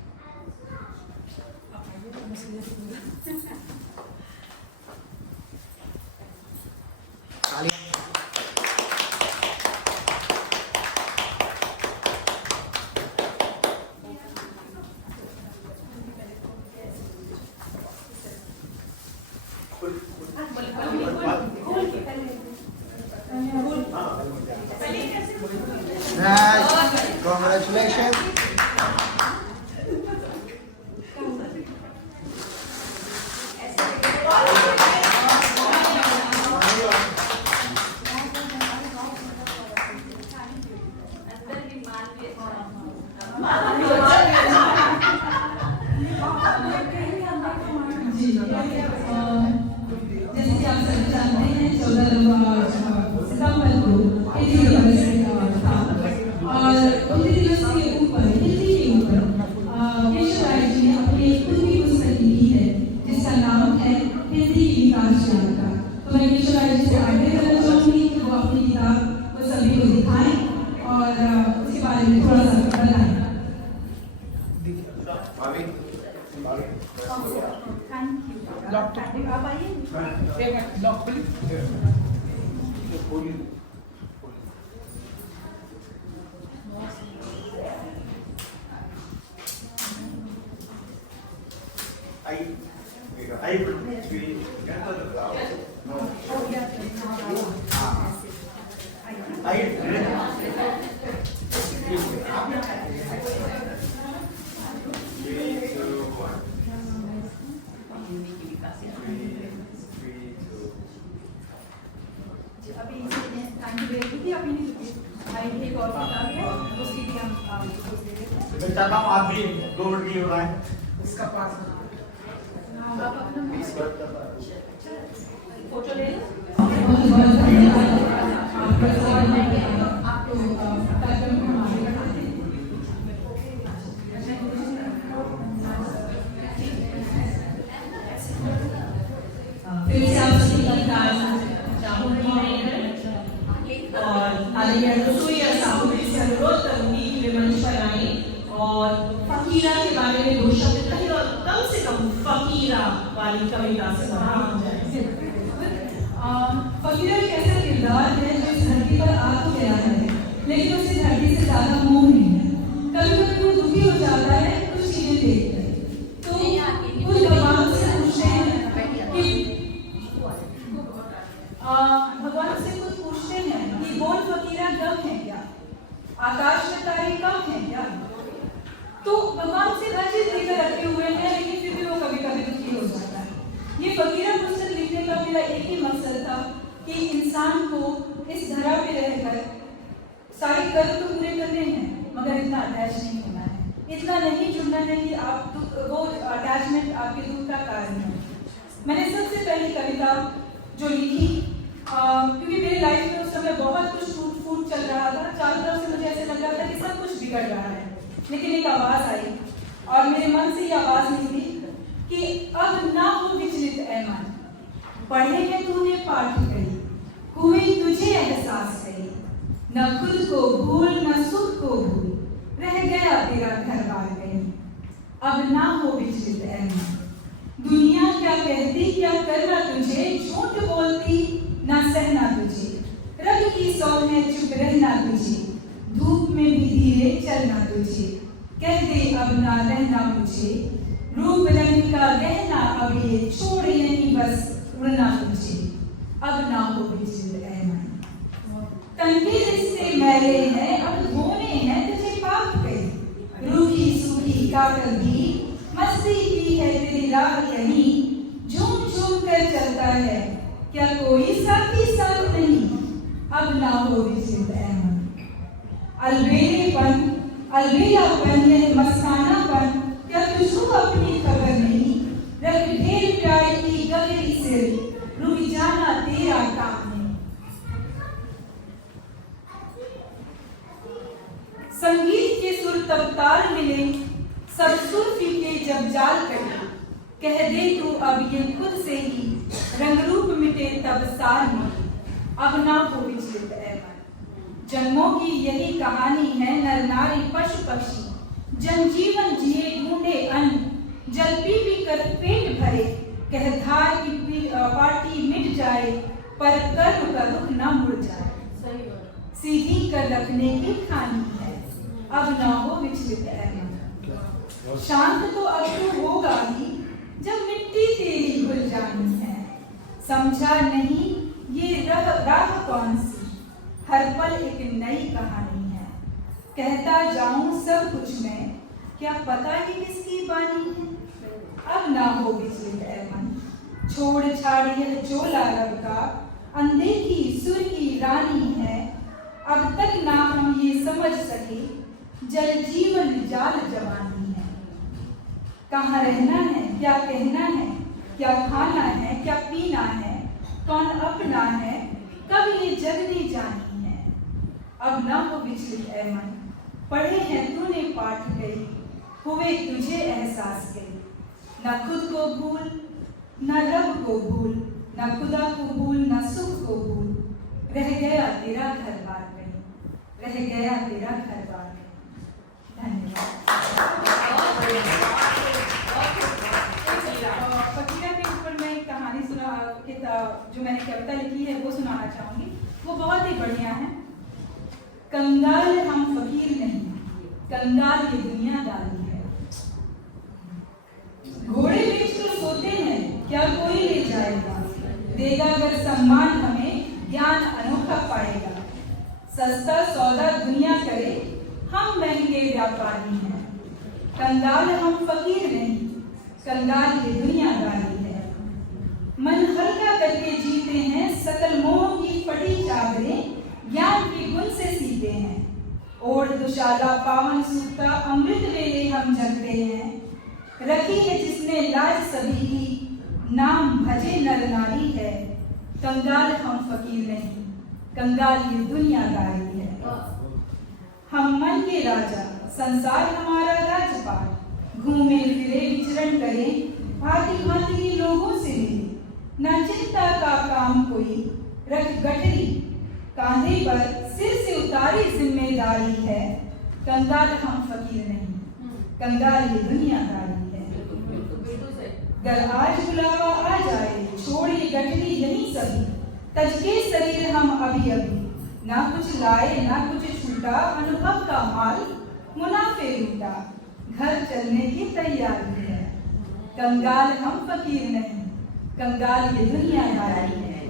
Congratulations. जी जैसे कि आप सभी जानते हैं 14 सितंबर को हिंदी दिवस था और हिंदी दिवस के ऊपर हिंदी के ऊपर केशव राय जी ने अपनी एक खुद की पुस्तक लिखी है जिसका नाम है हिंदी विकास यात्रा। तो मैं केशव राय जी से आग्रह करना चाहूँगी कि वो अपनी किताब को सभी को दिखाएं और उसके बारे में थोड़ा सा बताएं। Thank you. आप आइए। अभी थैंक यू वेरी मच। अभी नहीं चुकी आई एक और किताब है उसकी भी हम आपको दे देते हैं। मैं चाहता हूँ आप भी 2 मिनट के लिए बनाएं। इसका पास आप अपना फोटो ले लो। बहुत बहुत धन्यवाद आपको कार्यक्रम में हमारे वाली कविता से बढ़ाई जाए। फकीरा एक ऐसा किरदार है जो इस धरती पर आ तो गया है, लेकिन उसे धरती से ज्यादा मोह नहीं है। कभी कभी वो दुखी हो जाता है कुछ चीजें देखकर, तो कुछ भगवान से पूछते हैं कि बोल फकीरा गम है क्या, आकाश में तारे कम है क्या। तो भगवान से हर चीज लेकर रखे हुए हैं, लेकिन फिर भी वो कभी कभी दुखी हो जाता है। ये फकीरा पुस्तक लिखने का मेरा एक ही मकसद था कि इंसान को इस धरा पे रहकर सारे कर्म तो पूरे करने हैं, मगर इतना अटैच नहीं होना है, इतना नहीं जुड़ना है कि आप वो अटैचमेंट आपके दुख का कारण है। मैंने सबसे पहली कविता जो लिखी, क्योंकि मेरी लाइफ में उस समय बहुत कुछ टूट फूट चल रहा था, चारों तरफ से मुझे ऐसे लग रहा था कि सब कुछ बिगड़ रहा है, लेकिन एक आवाज आई और मेरे मन से ये आवाज निकली कि अब ना हो विचलित ऐ मन, पढ़े है तूने पाठ कही, हुई तुझे एहसास कही, न खुद को भूल न सुख को भूल, रह गया तेरा घर बार कहीं, अब ना हो विचलित ऐ मन। दुनिया क्या कहती क्या करना तुझे, झूठ बोलती ना सहना तुझे, रब की सौ है चुप रहना तुझे, धूप में भी धीरे चलना तुझे, कह दे अब ना रहना मुझे, रूप रंग का गहना अब ये छोड़ यहीं बस उड़ना तुझे, अब ना हो विचलित ऐ मन। तन के रिश्ते मैले हैं अब धोने हैं तुझे पाप कहीं, रूखी सूखी काकर भी मस्ती की है तेरी राह यही, झूम झूम कर चलता है क्या कोई साथी साथ नहीं, अब ना हो विचलित ऐ मन। अलबेलापन यह मस्तानापन क्या तुझको अपनी खबर नहीं, रख ढेर प्यार की गहरी सिर, रुक जाना तेरा काम नहीं। संगीत के सुर तब तार मिले, सब सुर फीके जब जाल कटे, कह दे तू अब ये खुद से ही, रंग रूप मिटे तब सार मिले, अब ना हो विचलित ऐ मन। जन्मों की यही कहानी है, नर नारी पशु पक्षी, जनजीवन जिए ढूंढे अन्न, जल पी पी कर पेट भरे, कह धार की पार्टी मिट जाए, पर कर्म का रुख न मुड़ जाए, सीधी कर रखने की कहानी है, अब ना हो विचलित ऐ मन। शांत तो अब तू होगा ही जब मिट्टी तेरी भूल जानी है, समझा नहीं ये राह कौन सी, हर पल एक नई कहानी है, कहता जाऊं सब कुछ मैं, क्या पता ही किसकी बानी है, अब ना हो विचलित ऐ मन। छोड़ छाड़ यह चोला रब का, अनदेखी सुर की रानी है, अब तक ना हम ये समझ सके, जल जीवन जाल जवानी है। कहाँ रहना है क्या कहना है, क्या खाना है क्या पीना है, कौन अपना है कब ये जगनी जानी है, अब ना हो विचलित ऐ मन। पढ़े हैं तूने पाठ गई, हुए तुझे एहसास गई, न खुद को भूल न रब को भूल, न खुदा को भूल न सुख को भूल, रह गया तेरा घर बार कहीं, रह गया तेरा घर बार कहीं। धन्यवाद। फकीरा के ऊपर मैं एक कहानी जो मैंने कविता लिखी है वो सुनाना चाहूंगी, वो बहुत ही बढ़िया है। कंगाल हम फकीर नहीं, कंगाल ये दुनियादारी है, घोड़े बेचकर सोते हैं क्या कोई ले जाएगा, देगा अगर सम्मान हमें ज्ञान अनोखा पाएगा, सस्ता सौदा दुनिया करे हम महंगे व्यापारी हैं, कंगाल हम फकीर नहीं, कंगाल ये दुनियादारी है। मन हल्का करके जीते हैं, सकल मोह की फटी चादरें ज्ञान के गुण से सीते हैं, ओढ़ दुशाला पावन सुख का अमृत वेले हम जगते हैं, रखी है जिसने लाज सभी की, नाम भजे नर नारी है, कंगाल हम फकीर नहीं, कंगाल ये दुनियादारी है। हम मन के राजा, संसार हमारा राजपाल, घूमे फिरे विचरण करें, भांति भांति के लोगों से मिले, न चिंता का काम कोई, रख गठरी कांधे पर सिर से उतारी जिम्मेदारी है, कंगाल हम फकीर नहीं, कंगाल ये दुनियादारी है। गर आज बुलावा आ जाए छोड़िए गठरी यहीं सभी, तजके शरीर हम अभी अभी, ना कुछ लाए ना कुछ छूटा, अनुभव का माल मुनाफे लूटा, घर चलने की तैयारी है। कंगाल हम फकीर नहीं, कंगाल ये दुनियादारी है।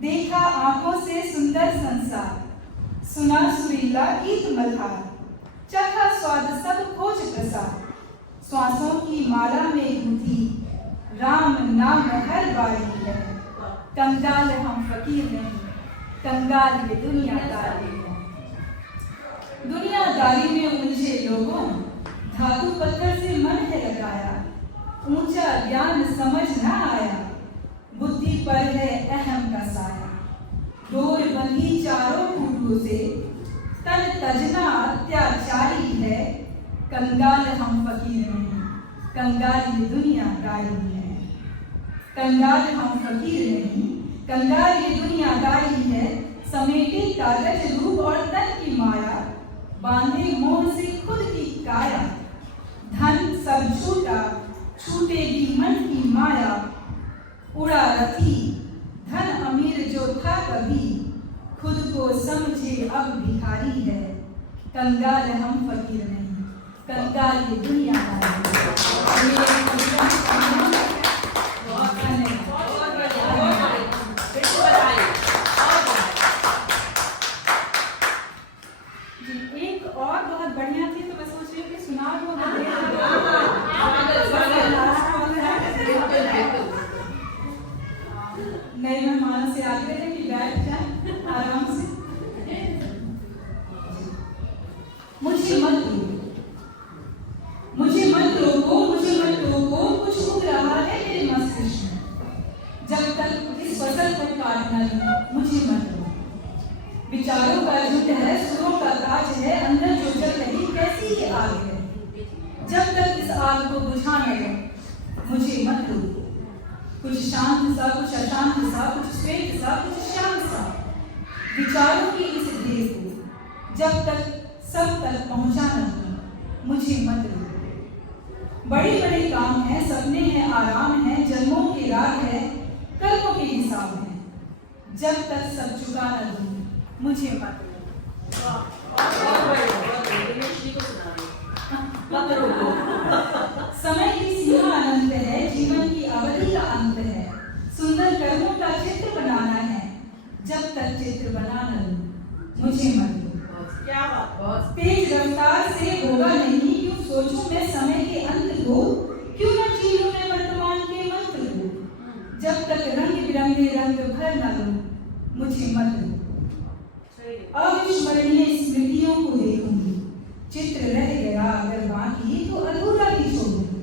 देखा आंखों से सुंदर संसार, सुना सुरीला गीत मल्हार, चखा स्वाद सब खोज प्रसाद, श्वासों की माला में गूंथी राम नाम हर बारी है। कंगाल हम फकीर नहीं, कंगाल ये दुनियादारी है। दुनियादारी में उलझे लोगों, धातु पत्थर से मन है लगाया, ऊंचा ज्ञान समझ न आया, बुद्धि पर है अहम का साया। डोर बंधी चारों खूंटों से, तन तजना अत्याचारी है। कंगाल हम फकीर नहीं, कंगाल ये दुनियादारी है। कंगाल हम फकीर नहीं, कंगाल ये दुनियादारी है। समेटे कागज रूप और तन की माया, बांधे मोह से खुद की काया। धन सब छूटा, छूटेगी मन की माया, उड़ा रथी धन अमीर जो था कभी, खुद को समझे अब भिखारी है। कंगाल हम फकीर नहीं, कंगाल ये दुनियादारी जी, एक और बहुत बढ़िया थी, तो मैं सोच रही हूँ कि सुना दो। नए मेहमानों से आग्रह है कि बैठ जाए आराम से। मुझे मत रोको, मुझे मत रोको, मुझे मत रोको, कुछ उग रहा है मेरे मस्तिष्क में। जब तक इस फसल को काट न लूं, मुझे मत रोको। विचारों का झुंड है, सुरों का ताज है, अंदर जो जल रही कैसी ये आग है। जब तक इस आग को बुझा न लो, मुझे मत रोको। कुछ शांत सा, कुछ अशांत सा, कुछ श्वेत सा, कुछ श्याम सा, विचारों की इस ढेर को जब तक सब तक पहुंचा न दूं, मुझे मत रोको। बड़े बड़े काम हैं, सपने हैं, आराम है, जन्मों की राह है, कर्मों के हिसाब है। जब तक सब चुका न दूं, मुझे मत रोको। समय की सीमा अनंत है, जीवन की अवधि का अंत है। सुंदर कर्मों का चित्र बनाना है, जब तक चित्र बना न लूं, मुझे मत रोको। क्या बात। तेज रफ्तार से होगा नहीं, क्यों सोचूं मैं समय के अंत को, क्यों न जी लूं मैं वर्तमान के मंत्र को। जब तक रंग बिरंगे रंग भर न लूं, मुझे मत रोको। अविस्मरणीय स्मृतियों को देखूंगी, चित्र रह गया अगर बाकी तो अधूरा ही छोड़ूंगी।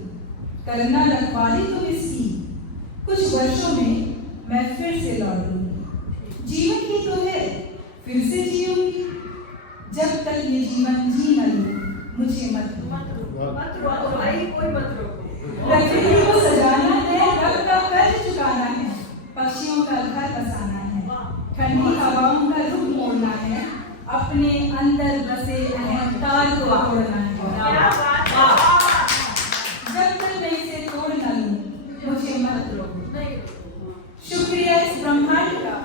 करना रखवाली तुम इसकी, कुछ वर्षों में मैं फिर से लौटूंगी। जीवन ही तो है, फिर से जीऊंगी। जब तक ये जीवन जी न लूं, मुझे मत रोको। भाई कोई मत रोको। प्रकृति को सजाना है, रब का कर्ज चुकाना है, पक्षियों का घर बसाना है, ठंडी हवाओं का रुख मोड़ना है, अपने अंदर बसे अहंकार को तोड़ना है। जब तक मैं इसे तोड़ न लूं, मुझे मत रोको। शुक्रिया इस ब्रह्मांड का,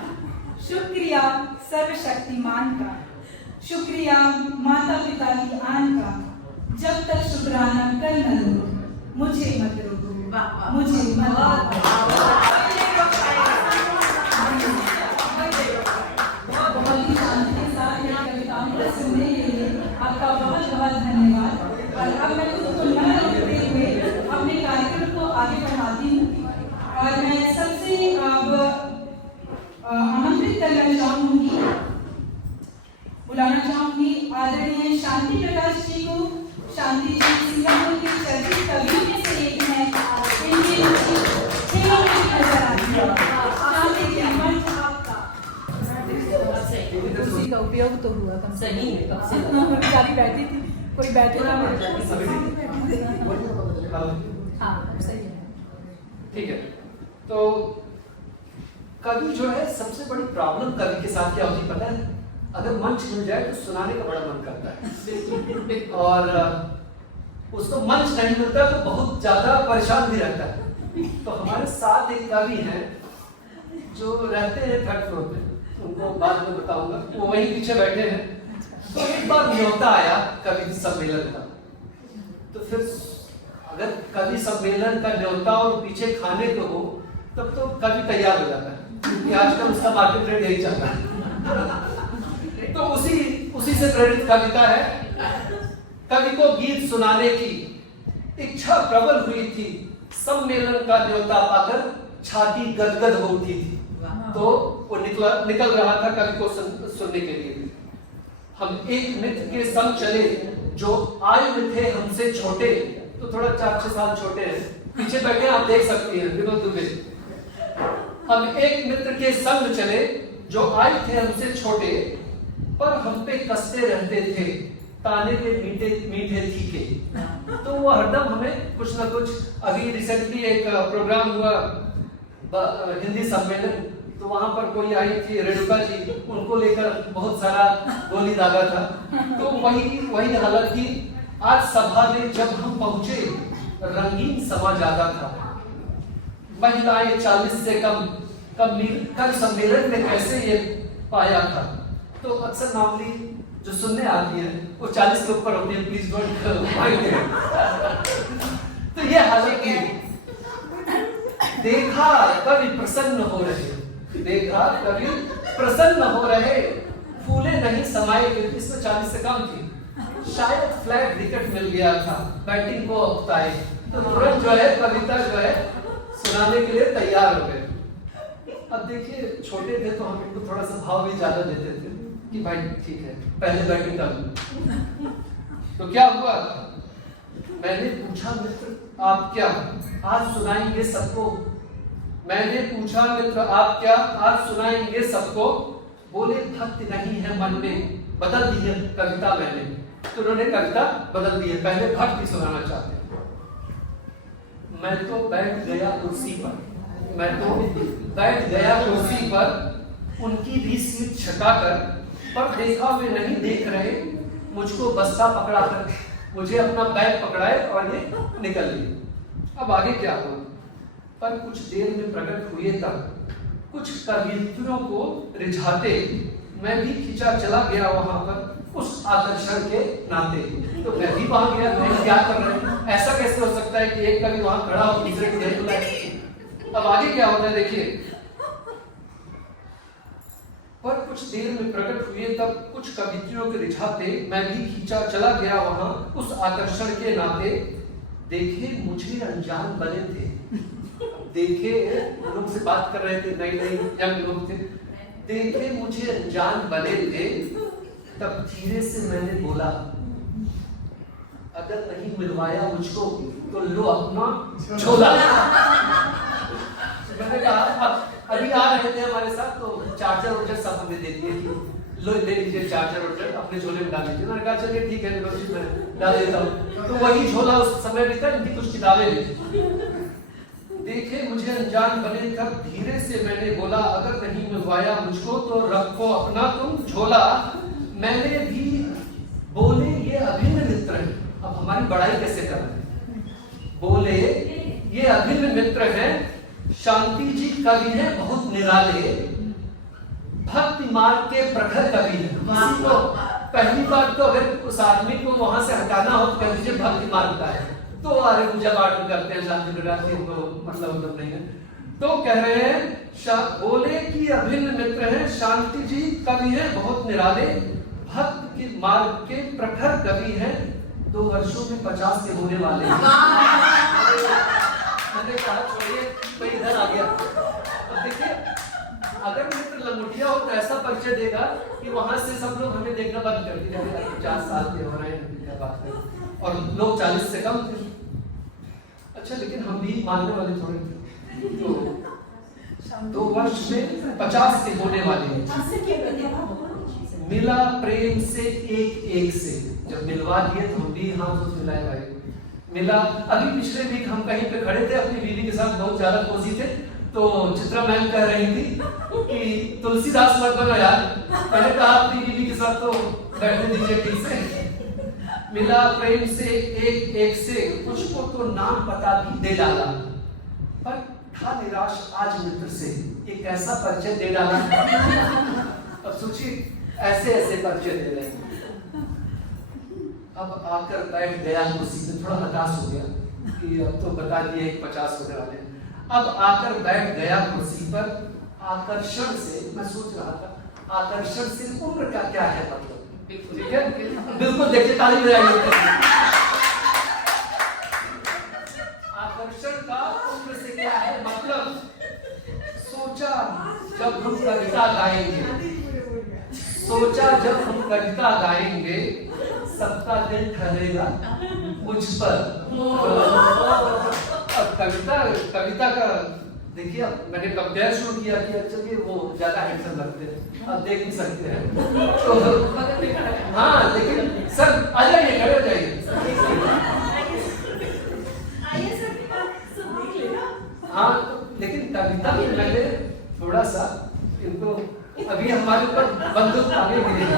शुक्रिया सर्वशक्तिमान का, शुक्रिया माता पिता की आन का। जब तक शुक्राना कर न लूं, मुझे मत रोको, मुझे मत रोको। बहुत ही शांति के साथ ये कविताओं को सुनने के लिए आपका बहुत बहुत धन्यवाद। और अब मैं उसको न रोकते हुए अपने कार्यक्रम को आगे बढ़ाती हूँ और मैं सबसे अब आमंत्रित करना चाहूँगी, बुलाना चाहूँगी आदरणीय शांति प्रकाश जी को। शांति जी सिंगापुर के चर्चित कवियों में से एक है। इनकी रुचि खेलों में नजर आती है। शांति जी मंच आपका। कुर्सी का उपयोग तो हुआ कम से सही है, कब से बेचारी बैठी थी, कोई बैठे ना हाँ सही है। ठीक है, तो कवि जो है सबसे बड़ी प्रॉब्लम कवि के साथ क्या होती है पता है? अगर मंच मिल जाए तो सुनाने का बड़ा मन करता है। और उसको मंच नहीं मिलता तो बहुत ज्यादा परेशान भी रहता है। तो हमारे साथ एक कवि हैं जो रहते हैं 3rd फ्लोर पे, उनको बाद में बताऊंगा, वो वहीं पीछे बैठे हैं। तो एक बार न्योता आया कवि सम्मेलन का, तो फिर अगर कवि सम्मेलन का न्योता और पीछे खाने को हो तब तो कवि तैयार हो जाता है, क्योंकि आजकल उसका मार्केट रेट यही चल रहा है। तो उसी से प्रेरित कविता है। कवि को गीत सुनाने की इच्छा प्रबल हुई थी, सम्मेलन का न्योता पाकर छाती गदगद हो उठी थी। तो वो निकल रहा था कवि को सुनने के लिए। हम एक मित्र के संग चले जो आयु में थे हमसे छोटे, तो थोड़ा 4-6 साल छोटे हैं, पीछे बैठे आप देख सकती हैं, विनोद दुबे। हम एक मित्र के संग चले जो आयु थे हमसे छोटे, पर हम पे कसते रहते थे ताने के मीठे तीखे। तो वो हरदम हमें कुछ ना कुछ, अभी रिसेंटली एक प्रोग्राम हुआ हिंदी सम्मेलन, तो वहां पर कोई आई थी रेणुका जी, उनको लेकर बहुत सारा गोली दागा था। तो वही हालत थी। आज सभा में जब हम पहुंचे रंगीन समा ज्यादा था, महिलाएं 40 से कल सम्मेलन में कैसे ये पाया था। तो अक्सर नॉर्मली जो सुनने आती है वो 40 के ऊपर होती है, प्लीज डोंट माइंड। तो ये हालत थी। देखा कवि प्रसन्न हो रहे, देखा कवि प्रसन्न हो रहे, फूले नहीं समाये, इसमें 40 से कम थी। शायद फ्लैट विकेट मिल गया था, बैटिंग को उकताए, तो तुरंत जो है कविता जो है सुनाने के लिए तैयार हो गए। अब देखिए छोटे थे तो हम इनको थोड़ा सा भाव भी ज्यादा देते थे कि भाई ठीक है पहले बैटिंग कर लो। तो क्या हुआ, मैंने पूछा मित्र आप क्या आज सुनाएंगे सबको, मैंने पूछा मित्र आप क्या आज सुनाएंगे सबको। बोले भक्ति नहीं है मन में, बदल दी है कविता मैंने। तो उन्होंने कविता बदल दी है, पहले भक्ति सुनाना चाहते हैं। मैं तो बैठ गया कुर्सी पर, उनकी भी सीट छकाकर, पर देखा वे नहीं देख रहे मुझको बस्ता पकड़ा कर, मुझे अपना बैग पकड़ाए और ये निकल लिए। अब आगे क्या हुआ, पर कुछ देर में प्रकट हुए तब कुछ कवित्रियों को रिझाते, मैं भी खिंचा चला गया वहां पर उस आकर्षण के नाते। तो मैं भी वहां गया, मैं क्या कर रहे हैं, ऐसा कैसे हो सकता है कि एक कवि वहां खड़ा हो दूसरे को देख बुलाए। अब आगे क्या होता है देखिए, पर कुछ देर में प्रकट हुए तब कुछ कवित्रियों के रिझाते, मैं भी खींचा चला गया वहां उस आकर्षण के नाते। देखे मुझे अनजान बने थे, देखे लोग से बात कर रहे थे, नए यंग लोग थे, देखे मुझे अनजान बने थे। तब धीरे से मैंने बोला अगर नहीं मिलवाया मुझको तो लो अपना झोला। मैंने कहा अभी आ रहे थे हमारे साथ, तो चार्जर उर्जर सब हमें दे दिए कि लो ले लीजिए चार्जर उर्जर अपने झोले में डाल लीजिए। मैंने कहा चलिए ठीक है मैं डाल देता हूँ। तो वही झोला उस समय भी था, इनकी कुछ किताबें भी। देखे मुझे अनजान बने तब धीरे से मैंने बोला अगर नहीं मिलवाया मुझको तो रखो अपना तुम झोला। मैंने भी बोले ये अभिन्न मित्र है। अब हमारी बड़ाई कैसे कर रहे हैं, बोले ये अभिन्न मित्र हैं, शांति जी कवि हैं बहुत निराले, भक्ति मार्ग के प्रखर कवि हैं। किसी को पहली बार तो अगर उस आदमी को वहां से हटाना हो तो कह दीजिए भक्ति मार्ग का है, तो अरे पूजा पाठ करते हैं शांति निराले, उनको मतलब नहीं है। तो कह रहे हैं बोले कि अभिन्न मित्र हैं, शांति जी कवि हैं बहुत निराले, भक्त के मार्ग के प्रखर कवि हैं, 2 वर्षों में 50 के होने वाले हैं। मैंने कहा छोड़िए कोई इधर आ गया। तो देखिए अगर मित्र लंगोटिया हो तो ऐसा परिचय देगा कि वहां से सब लोग हमें देखना बंद कर दिया, 50 साल के हो रहे हैं क्या बात है, और लोग 40 से कम थे। अच्छा लेकिन हम भी मानने वाले थोड़े थे, तो 2 वर्ष में 50 के होने वाले हैं। मिला प्रेम से एक से, जब मिलवा दिए तो हम भी हाथ उस मिलाए भाई मिला। अभी पिछले वीक हम कहीं पे खड़े थे अपनी बीवी के साथ, बहुत ज्यादा कोसी थे, तो चित्रा मैम कह रही थी कि तुलसीदास मत बनो यार। मैंने कहा अपनी बीवी के साथ तो बैठने दीजिए ठीक से। मिला प्रेम से एक एक से, कुछ को तो नाम पता भी दे डाला, पर था निराश आज मित्र से, एक ऐसा परिचय दे डाला। अब सोचिए ऐसे ऐसे परिचय दे रहे हैं। अब आकर बैठ गया कुर्सी पे, थोड़ा हताश हो गया कि अब तो बता दिए 50 होने वाले हैं। अब आकर बैठ गया कुर्सी पर, आकर्षण से मैं सोच रहा था, आकर्षण से उम्र का क्या है मतलब, ठीक है? बिल्कुल देखिए, ताली बजाइए। आकर्षण का उम्र से क्या है मतलब, सोचा जब हम कविता गाएंगे, सोचा जब हम कविता गाएंगे, सबका दिल ठहरेगा मुझ पर। अब कविता का देखिए, अब मैंने कंपेयर शुरू किया कि चलिए वो ज्यादा हैंडसम लगते हैं, आप देख भी सकते हैं तो हाँ, लेकिन सर आ जाइए, खड़े हो जाइए। हाँ, लेकिन कविता में मैंने थोड़ा सा इनको, अभी हमारे ऊपर बंदूक आगे मिलेगी।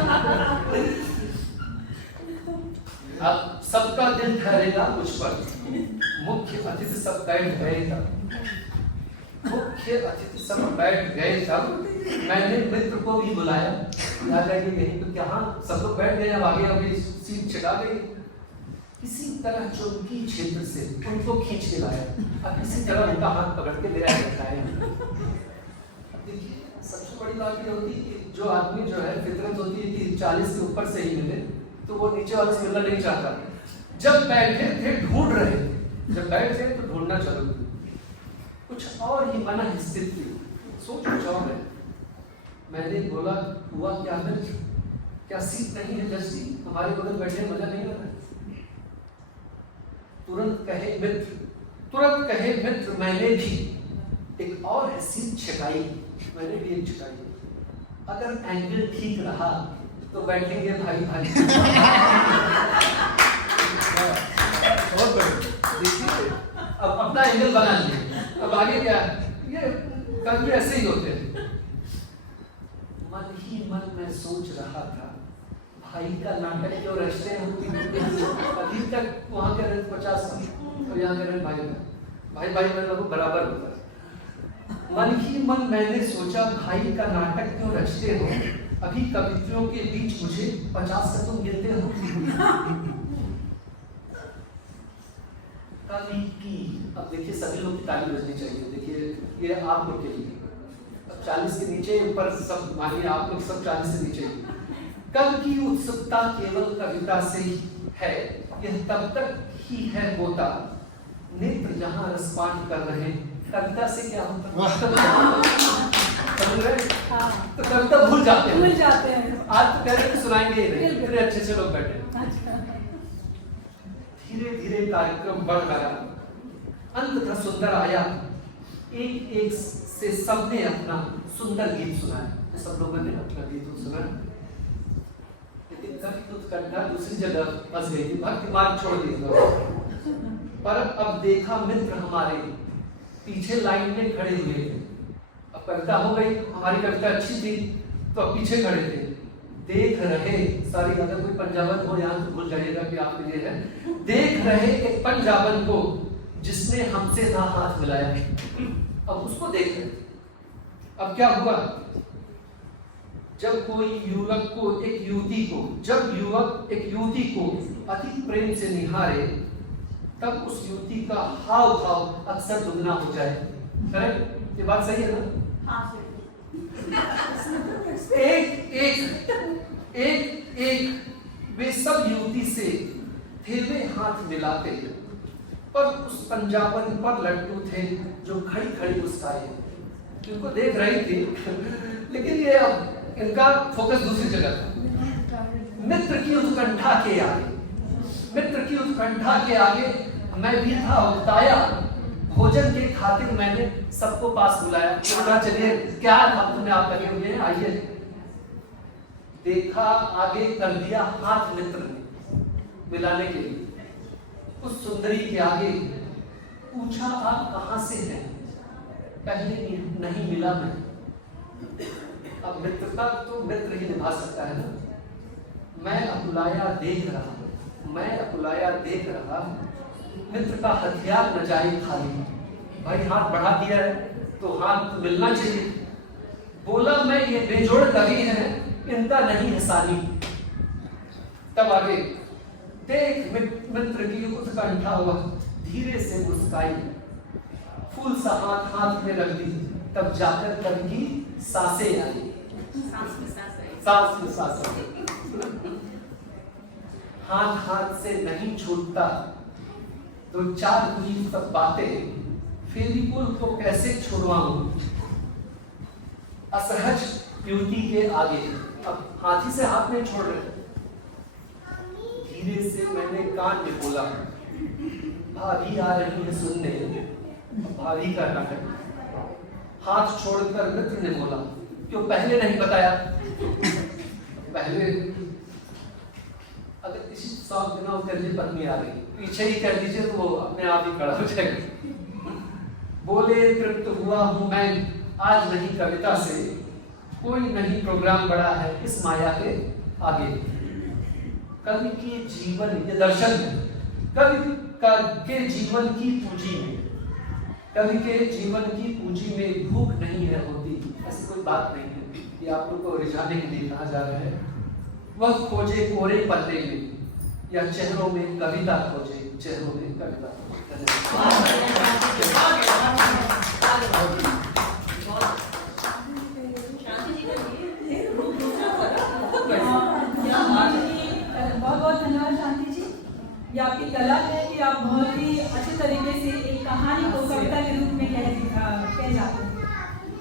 अब सबका दिल ठहरेगा मुझ पर, मुख्य अतिथि सब बैठ गए तब, मुख्य अतिथि सब बैठ गए तब, मैंने मित्र को भी बुलाया। याद है कि यहीं तो क्या, सब लोग बैठ गए, अब आगे अभी सीट छिटा गई। किसी तरह चौकी क्षेत्र से उनको खींच के लाया, अब किसी तरह उनका हाथ पकड़ के ले आया। देखिए, सबसे बड़ी बात ये होती है कि जो आदमी जो है, फितरत होती है कि 40 के ऊपर से ही मिले, तो वो नीचे वाले से मिलना नहीं चाहता। जब बैठे थे ढूंढ रहे, जब बैठे तो ढूंढना चलो, कुछ और ही मन स्थित थी, सोच कुछ और है। मैंने बोला, हुआ क्या मित्र, क्या सीट नहीं है जज जी, हमारे बगल बैठे मजा नहीं आ रहा? तुरंत कहे मित्र मैंने भी एक और है सीट छकाई, मैंने भी एक छकाई। अगर एंगल ठीक रहा तो बैठेंगे भाई भाई। देखिए, अब अपना एंगल बना लिया, अब आगे क्या है, ये कल भी ऐसे ही होते हैं। मन ही मन में सोच रहा था, भाई का नाटक क्यों रचते हैं? अभी तक वहां के रेंट 50 और यहाँ के रेंट भाई में लोग बराबर होता है। मन ही मन मैंने सोचा, भाई का नाटक क्यों रचते हो? अभी कवित्रियों के बीच मुझे 50 का तुम गिनते हो। कवि की, अब देखिए सभी लोग की ताली बजनी चाहिए। देखिए ये आप लोग के लिए, अब 40 के नीचे ऊपर सब, मानिए आप लोग सब 40 से नीचे। कवि की उत्सुकता केवल कविता से ही है, यह तब तक ही है होता, नेत्र जहां रसपान कर रहे, कविता से क्या होता? समझ रहे? तो कविता भूल जाते हैं। आज तो कह रहे थे सुनाएंगे ही नहीं, इतने अच्छे से लोग बैठे। धीरे धीरे कार्यक्रम बढ़ गया, अंत था सुंदर आया, एक एक से सबने अपना सुंदर गीत सुनाया। सब लोगों ने अपना गीत सुनाया, लेकिन कभी तो उत्कंठा दूसरी जगह फंस गई थी, भक्ति मार्ग छोड़ दिया। पर अब देखा मित्र हमारे पीछे लाइन में खड़े हुए थे। अब कविता हो गई, हमारी कविता अच्छी थी तो अब पीछे खड़े थे, देख रहे, सारी अगर कोई पंजाबन हो यहाँ तो भूल जाइएगा कि आप ये है, देख रहे एक पंजाबन को जिसने हमसे ना हाथ मिलाया, अब उसको देख रहे। अब क्या हुआ, जब कोई युवक को एक युवती को, जब युवक एक युवती को अति प्रेम से निहारे, तब उस युवती का हाव भाव अक्सर दुगना हो जाए। करेक्ट? ये बात सही है ना? एक वे सब युवती से थे वे हाथ मिलाते, पर उस पंजाबन पर लट्टू थे जो खड़ी खड़ी मुस्काए, उनको देख रही थी लेकिन ये अब इनका फोकस दूसरी जगह था। मित्र की उत्कंठा के आगे, मित्र की उत्कंठा के आगे मैं भी था उताया, भोजन के खातिर मैंने सबको पास बुलाया। बोला चलिए क्या हम तुम्हें आप लगे हुए हैं, आइए। देखा आगे कर दिया हाथ मित्र ने मिलाने के लिए, उस सुंदरी के आगे पूछा आप कहां से हैं, पहले नहीं मिला मैं। अब मित्रता तो मित्र ही निभा सकता है ना। मैं अब बुलाया देख रहा हूं, मैं अकुलाया देख रहा, मित्र का हथियार न जाए खाली। भाई हाथ बढ़ा दिया है तो हाथ मिलना चाहिए। बोला मैं ये बेजोड़ कवि है, इनका नहीं है साली। तब आगे देख मित्र की उत्कंठा हुआ, धीरे से मुस्काई, फूल सा हाथ हाथ में रख दी, तब जाकर कवि की सांसें आई। सांस में सांस आई। हाथ हाथ से नहीं छूटता, तो चार हुई सब बातें, फेविकोल को कैसे छुड़वाऊं, असहज युवती के आगे। अब हाथी से हाथ नहीं छोड़ रहे। धीरे से मैंने कान में बोला, भाभी आ रही है सुनने। भाभी का नाटक। हाथ छोड़कर मित्र ने बोला, क्यों पहले नहीं बताया? पहले अगर किसी 100 दिनों के लिए पत्नी आ गई, पीछे ही कह दीजिए तो वो अपने आप ही खड़ा हो जाएगा। बोले तृप्त हुआ हूं मैं आज नहीं कविता से, कोई नहीं प्रोग्राम बड़ा है इस माया के आगे। कवि के जीवन, ये दर्शन है, कवि के जीवन की पूंजी में, कवि के जीवन की पूंजी में भूख नहीं है होती, ऐसी कोई बात नहीं है। ये आप लोग को रिझाने के लिए कहा जा रहा है। वह खोजे कोरे पन्ने में या चेहरों में कविता खोजे, चेहरों में कविता बहुत धन्यवाद शांति जी। ये आपकी कला है कि आप बहुत ही अच्छे तरीके से एक कहानी को कविता के रूप में कह जाते हैं,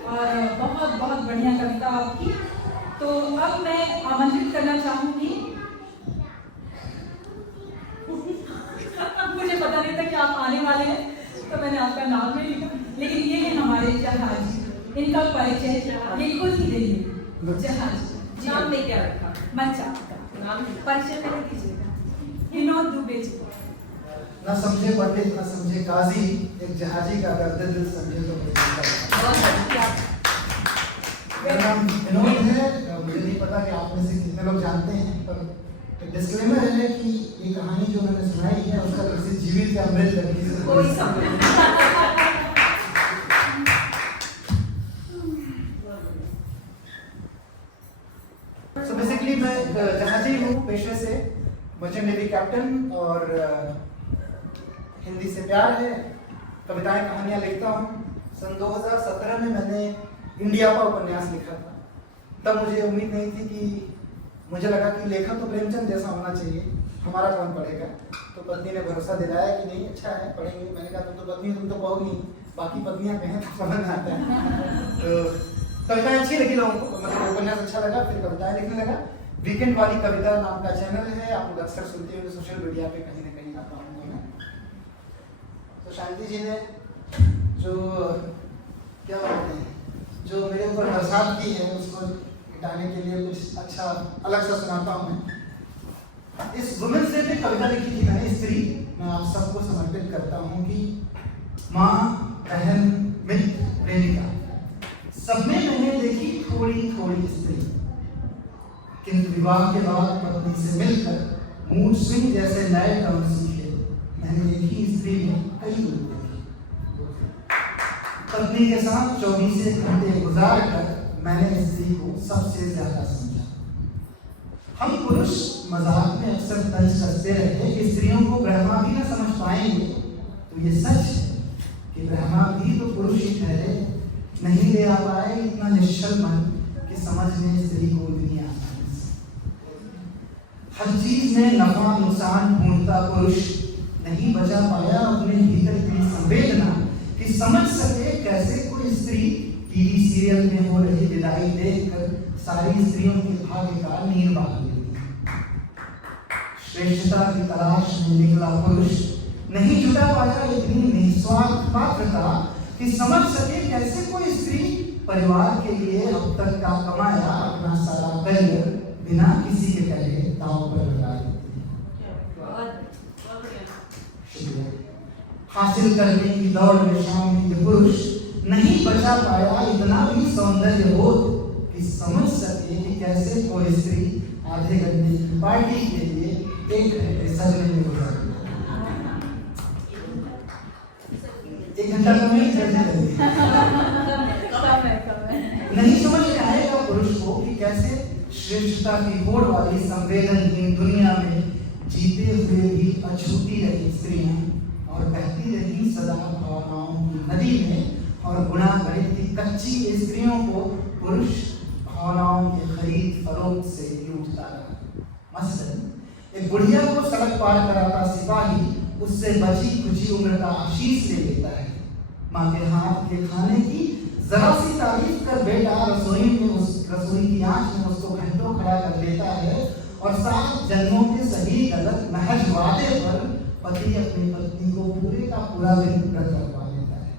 और बहुत बहुत बढ़िया कविता आपकी। तो अब मैं आमंत्रित करना चाहूंगी, मुझे पता नहीं था कि आप आने वाले हैं, तो मैंने आपका नाम नहीं लिखा, लेकिन ये है हमारे जहाज, इनका परिचय ये खुद ही देंगे। जहाज नाम में क्या रखा? मंचा नाम परिचय कर दीजिएगा। विनोद दुबे जी। ना समझे पंडित ना समझे काजी, एक जहाजी का दर्द दिल समझे तो मेरा नाम विनोद है। मुझे नहीं पता कि आप में से कितने लोग जानते हैं, पर एक डिस्क्लेमर है कि ये कहानी जो मैंने सुनाई है उसका किसी जीवित या मृत व्यक्ति से कोई संबंध So basically मैं जहाजी हूँ पेशे से, मर्चेंट नेवी कैप्टन, और हिंदी से प्यार है, कविताएं कहानियां लिखता हूँ। सन 2017 में मैंने इंडिया का उपन्यास लिखा था। तब मुझे उम्मीद नहीं थी कि, मुझे लगा कि लेखक तो प्रेमचंद जैसा होना चाहिए, हमारा कौन पढ़ेगा। तो पत्नी ने भरोसा दिलाया कि नहीं अच्छा है, पढ़ेंगे। मैंने कहा तुम तो पत्नी, तुम तो पढ़ोगी, बाकी पत्नियां कहें तो समझ में आता है। तो कविताएं अच्छी लगी लोगों को, मतलब उपन्यास अच्छा लगा, फिर कविताएं लिखने लगा। वीकेंड वाली कविता नाम का चैनल है, आप लोग अक्सर सुनते होंगे सोशल मीडिया पे, कहीं ना कहीं आता हूँ मैं। तो शांति जी ने जो क्या बोलते हैं, जो मेरे ऊपर बरसात की है, उसको मिटाने के लिए कुछ अच्छा अलग सा सुनाता हूँ मैं। इस वुमेन्स डे पे कविता लिखी थी मैंने, स्त्री। मैं आप सबको समर्पित करता हूँ कि माँ, बहन, मित्र, प्रेमिका, सब में मैंने देखी थोड़ी थोड़ी स्त्री, किंतु विवाह के बाद पत्नी से मिलकर मूड स्विंग जैसे नए टर्म सीखे। मैंने देखी स्त्री में कई रूप देखे। पत्नी के साथ 24 घंटे गुजार कर मैंने स्त्री को सबसे ज्यादा समझा। हम पुरुष मजाक में अक्सर तंज करते रहे कि स्त्रियों को ब्रह्मा भी न समझ पाएंगे, तो ये सच है कि ब्रह्मा भी तो पुरुष ही ठहरे, नहीं ले आ पाए इतना निश्चल मन कि समझ में स्त्री को दुनिया आसानी से। हर चीज में नफा नुकसान ढूंढता पुरुष नहीं बचा पाया अपने भीतर की संवेदना कि समझ सके कैसे कोई स्त्री टीवी सीरियल में हो रही विदाई देखकर सारी स्त्रियों के भाग्य का नीर बांध लेती। श्रेष्ठता की तलाश में निकला पुरुष नहीं जुटा पाया इतनी निस्वार्थ पात्रता कि समझ सके कैसे कोई स्त्री परिवार के लिए अब तक का कमाया अपना सारा करियर बिना किसी के कहे दांव पर लगा देती है। हासिल करने की दौड़ में शामिल ये पुरुष नहीं बचा पाया इतना भी सौंदर्य हो कि समझ सके कि कैसे कोई स्त्री आधे घंटे की पार्टी के लिए एक घंटे सजने में गुजार दिया। 1 घंटा तो नहीं नहीं समझ में आएगा पुरुष को कि कैसे श्रेष्ठता की होड़ वाली संवेदनहीन दुनिया में जीते हुए भी अछूती रही स्त्रियां और बहती रही सदा भावनाओं की नदी में और गुणा गणित की कच्ची स्त्रियों को पुरुष भावनाओं के खरीद फरोख्त से लूटता रहा। मसलन एक बुढ़िया को सड़क पार कराता सिपाही उससे बची खुची उम्र का आशीष ले लेता है। माँ के हाथ के खाने की जरा सी तारीफ कर बेटा रसोई की आंच में उसको घंटों खड़ा कर देता है और 7 जन्मों के सही गलत महज वादे पर पति अपनी पत्नी को पूरे का पूरा दिन व्रत रखवा देता है।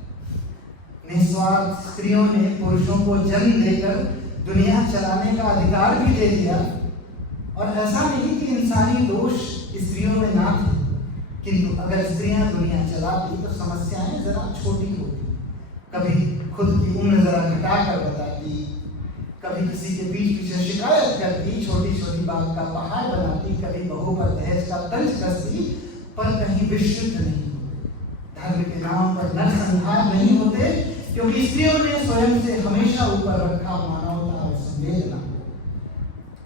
निस्वार्थ स्त्रियों ने पुरुषों को जन्म देकर दुनिया चलाने का अधिकार भी दे दिया और ऐसा नहीं कि इंसानी दोष स्त्रियों में ना थे, किंतु अगर स्त्रियां दुनिया चलाती तो समस्याएं जरा छोटी होती। कभी खुद की उम्र जरा घटा कर बताती, कभी किसी के बीच पीछे शिकायत करती, छोटी छोटी बात का पहाड़ बनाती, कभी बहू पर दहेज का तंज कसती, पर कहीं विशुद्ध नहीं होते। धर्म के नाम पर नरसंहार नहीं होते, क्योंकि स्त्रियों ने स्वयं से हमेशा ऊपर रखा मानवता और संवेदना।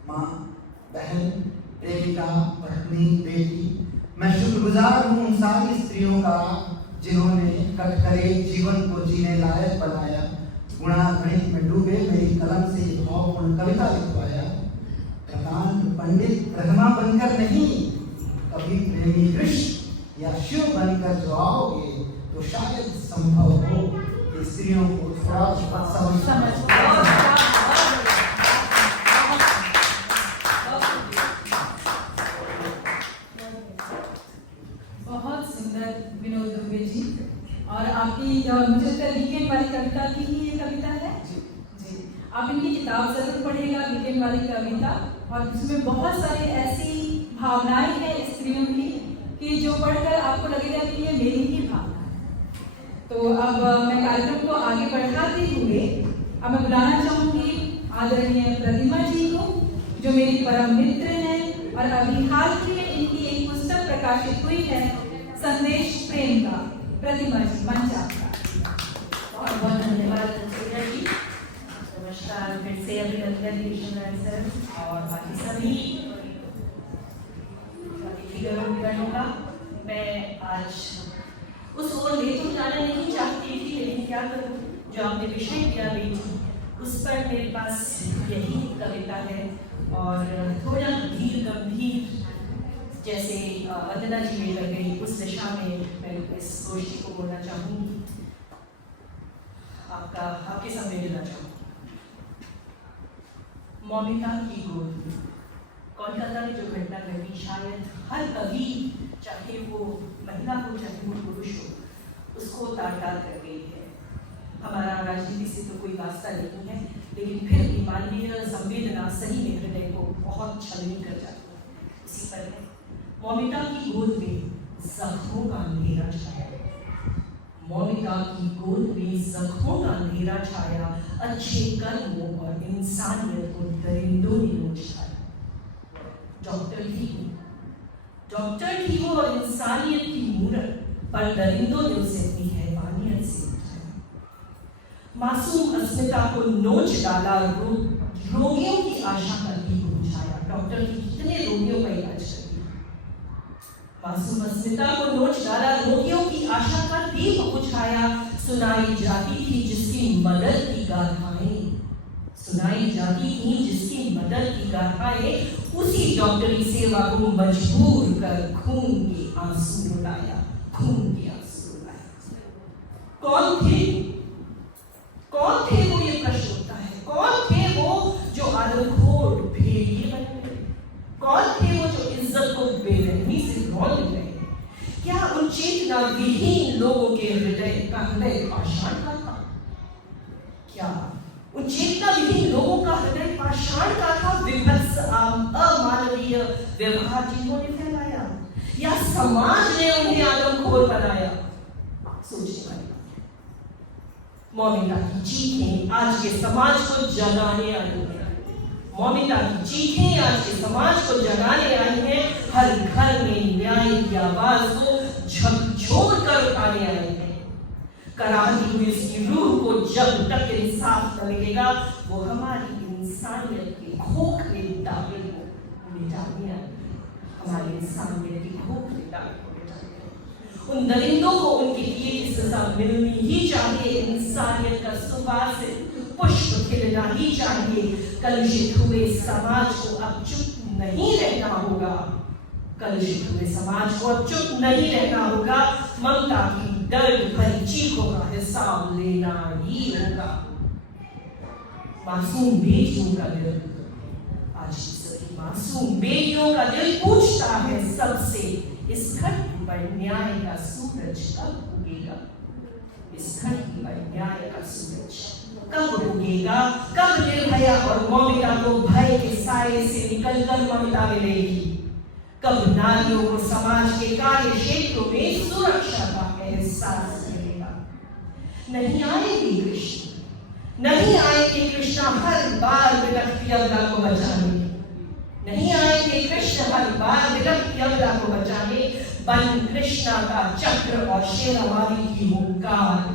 माँ, बहन, प्रेमिका, पत्नी, बेटी, मैं शुक्रगुजार हूँ उन सारी स्त्रियों का जिन्होंने कटकरे जीवन को जीने लायक बनाया, गुणा गणित में डूबे मेरी कलम से भावपूर्ण कविता लिखवाया। प्रकांड पंडित ब्रह्मा बनकर नहीं, कभी प्रेमी कृष्ण या शिव बनकर जो आओगे तो शायद संभव हो कि स्त्रियों को थोड़ा समझ विनोद दुबे जी। और आपकी मुझे लगता है वीकेंड वाली कविता की ही ये कविता है जी। आप इनकी किताब जरूर पढ़िएगा, वीकेंड वाली कविता, और इसमें बहुत सारी ऐसी भावनाएं हैं स्त्रियों की कि जो पढ़कर आपको लगेगा कि ये मेरी ही भावना है। तो अब मैं कार्यक्रम को आगे बढ़ाते हुए अब मैं बुलाना चाहूंगी आदरणीय प्रतिमा जी को, जो मेरी परम मित्र हैं और अभी हाल ही में इनकी एक पुस्तक प्रकाशित हुई है संदेश प्रेम का। प्रतिमा जी, मंच आपका। बहुत बहुत धन्यवाद सुधा जी। नमस्कार फिर से अभिनंदन कृष्ण सर और बाकी सभी फिगरों का। मैं आज उस ओर ले तो जाना नहीं चाहती थी, लेकिन क्या करूं, जो आपने विषय दिया बेटी उस पर मेरे पास यही कविता है और थोड़ा धीर गंभीर जैसे वंदना जी में लग गई उस दिशा में मैं इस गोष्ठी को बोलना चाहूंगी, आपके सामने लेना चाहूंगी। मौमिता की गोद में कोलकाता में जो घटना घटी, शायद हर कवि, चाहे वो महिला हो चाहे वो पुरुष हो, उसको तार तार कर गई है। हमारा राजनीति से तो कोई वास्ता नहीं है, लेकिन फिर भी मानवीय संवेदना सही में हृदय को बहुत छलनी कर जाती है। उसी पर है मौमिता की गोद में जख्मों का अंधेरा छाया। मौमिता की गोद में जख्मों का अंधेरा छाया, अच्छे कर्मों और इंसानियत को दरिंदों ने नोच खाया। डॉक्टर थी वो और इंसानियत की मूरत, पर दरिंदों ने उसे अपनी हैवानियत से उठाया। मासूम अस्मिता को नोच डाला, रोगियों की आशा का दीप बुझाया। डॉक्टर की कितने रोगियों का इलाज कर दिया। मासूम अस्मिता को नोच डाला, रोगियों की आशा का दीप बुझाया। सुनाई जाती थी जिसकी मदद की गाथाएं, सुनाई जाती थी जिसकी मदद की गाथाएं, उसी डॉक्टरी सेवा को मजबूर कर खून के आंसू रुलाया, खून के आंसू रुलाया। कौन थे वो, ये प्रश्न उठता है। कौन थे वो जो आदमखोर भेड़िए बन गए? कौन थे वो जो इज्जत को बेरहमी से रौंद गए? क्या उन चेतना विहीन लोगों के हृदय का हृदय पाषाण का था? क्या उन चेतना विहीन लोगों का हृदय पाषाण का था? विभत्स अमानवीय व्यवहार जिन्होंने फैलाया, या समाज ने उन्हें आदमखोर बनाया? सोचने वाली मौमिता की चीखें आज के समाज को जगाने आई है। मौमिता की चीखें आज के समाज को जगाने आई हैं, हर घर में न्याय की आवाज को झकझोर कर उठाने आई हैं। कराहती हुई इसकी रूह को जब तक इंसाफ न मिलेगा, वो हमारी इंसानियत के खोखले दावे को मिटाने आई है। हमारी इंसानियत के खोखले दावे को मिटाने आई। उन दरिंदों को उनके लिए की सजा मिलनी ही चाहिए। इंसानियत का सुवासित पुष्प खिलना ही चाहिए। कलुषित हुए समाज को अब चुप नहीं रहना होगा। कलुषित हुए समाज को अब चुप नहीं रहना होगा। ममता की दर्द भरी चीखों का हिसाब लेना ही होगा। मासूम बेटियों का दिल, आज सभी मासूम बेटियों का दिल पूछता है सबसे, इस धरती पर न्याय का सूरज कब उगेगा? इस धरती पर न्याय का सूरज कब उगेगा? कब निर्भया और मौमिता को भय के साये से निकलकर ममता मिलेगी? कब नारियों को समाज के कार्य क्षेत्रों में सुरक्षा का एहसास मिलेगा? नहीं आएंगे कृष्ण, नहीं आएंगे कृष्ण हर बार विलखती अबला को बचाने। नहीं आएंगे कृष्ण हर बार विलखती अबला को बचाने। बन कृष्णा का चक्र और शेरावाली की हुंकार,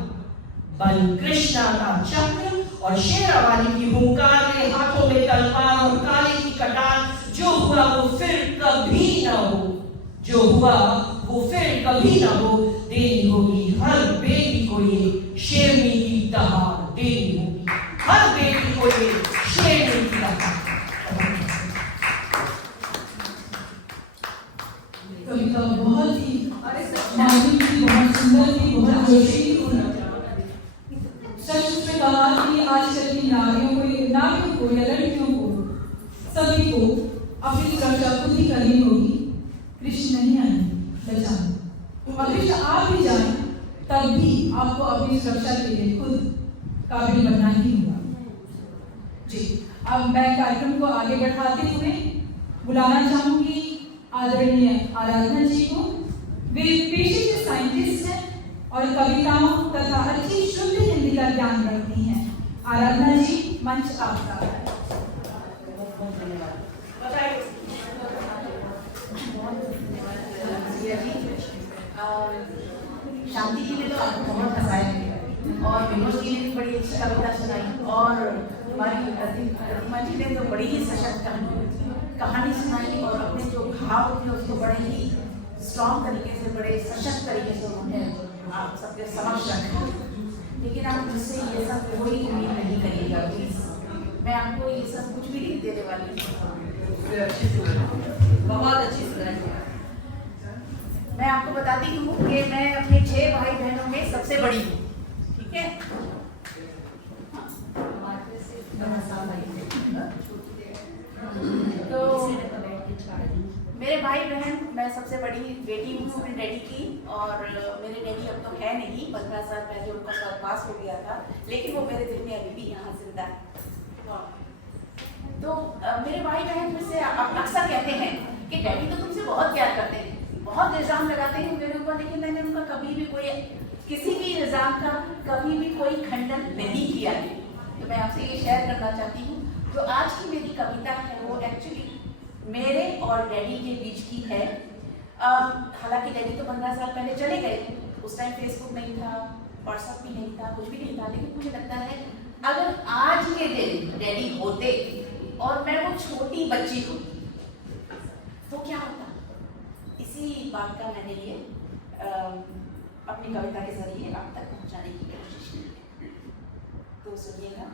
बन कृष्णा का चक्र और शेरावाली की हुंकार के हाथों में तलवार और काली की कटार। जो हुआ वो फिर कभी ना हो, जो हुआ वो फिर कभी ना हो। देनी होगी हर बेटी को ये शेरनी की दहाड़, देनी होगी हर बेटी को ये शेरनी की दहाड़। कविता बहुत ही माधुरी थी, बहुत सुंदर थी, बहुत जोशीली थी। सच में कहा कि आजकल की नारियों को या लड़कियों को सभी को अपनी सुरक्षा खुद ही करनी होगी। कृष्ण नहीं आए बचाने, और कृष्ण आ भी जाए तब भी आपको अपनी सुरक्षा के लिए खुद काबिल बनना ही होगा। जी, अब मैं कार्यक्रम को आगे बढ़ाते हुए बुलाना चाहूंगी आदरणीय आराधना जी को। वे पेशे से साइंटिस्ट हैं और कविताओं तथा अच्छी शुद्ध हिंदी का ज्ञान रखती हैं। आराधना जी, मंच आपका है। शांति जी ने तो आपको बहुत हंसाया और विनोद जी ने भी बड़ी अच्छी कविता सुनाई और हमारी प्रतिमा जी ने तो बड़ी ही सशक्त कहानी सुनाई और अपने जो भाव थे उसको बड़े ही स्ट्रॉन्ग तरीके से, बड़े सशक्त तरीके से उन्होंने आप सबके समक्ष रखा। लेकिन आप मुझसे ये सब कोई उम्मीद नहीं करिएगा प्लीज, मैं आपको ये सब कुछ भी नहीं देने वाली हूँ। बहुत अच्छी सुनाई। मैं आपको बताती हूँ कि मैं अपने 6 भाई बहनों में सबसे बड़ी हूँ, ठीक है? तो मेरे भाई बहन, मैं सबसे बड़ी बेटी हूँ अपने डैडी की, और मेरे डैडी अब तो है नहीं, 15 साल पहले उनका स्वर्गवास हो गया था, लेकिन वो मेरे दिल में अभी भी यहाँ जिंदा है। तो मेरे भाई बहन में से अक्सर कहते हैं कि डैडी तो तुमसे बहुत प्यार करते हैं, बहुत इल्जाम लगाते हैं मेरे ऊपर, लेकिन मैंने उनका कभी भी कोई किसी भी इल्जाम का कभी भी कोई खंडन नहीं किया है। तो मैं आपसे ये शेयर करना चाहती हूँ। जो आज की मेरी कविता है वो एक्चुअली मेरे और डैडी के बीच की है। हालांकि डैडी तो 15 साल पहले चले गए, उस टाइम फेसबुक नहीं था, व्हाट्सएप भी नहीं था, कुछ भी नहीं था, लेकिन मुझे लगता है अगर आज के दिन डैडी होते और मैं वो छोटी बच्ची होती तो क्या होता। इसी बात का मैंने ये अपनी कविता के जरिए आप तक पहुंचाने की कोशिश की। तो सुनिएगा,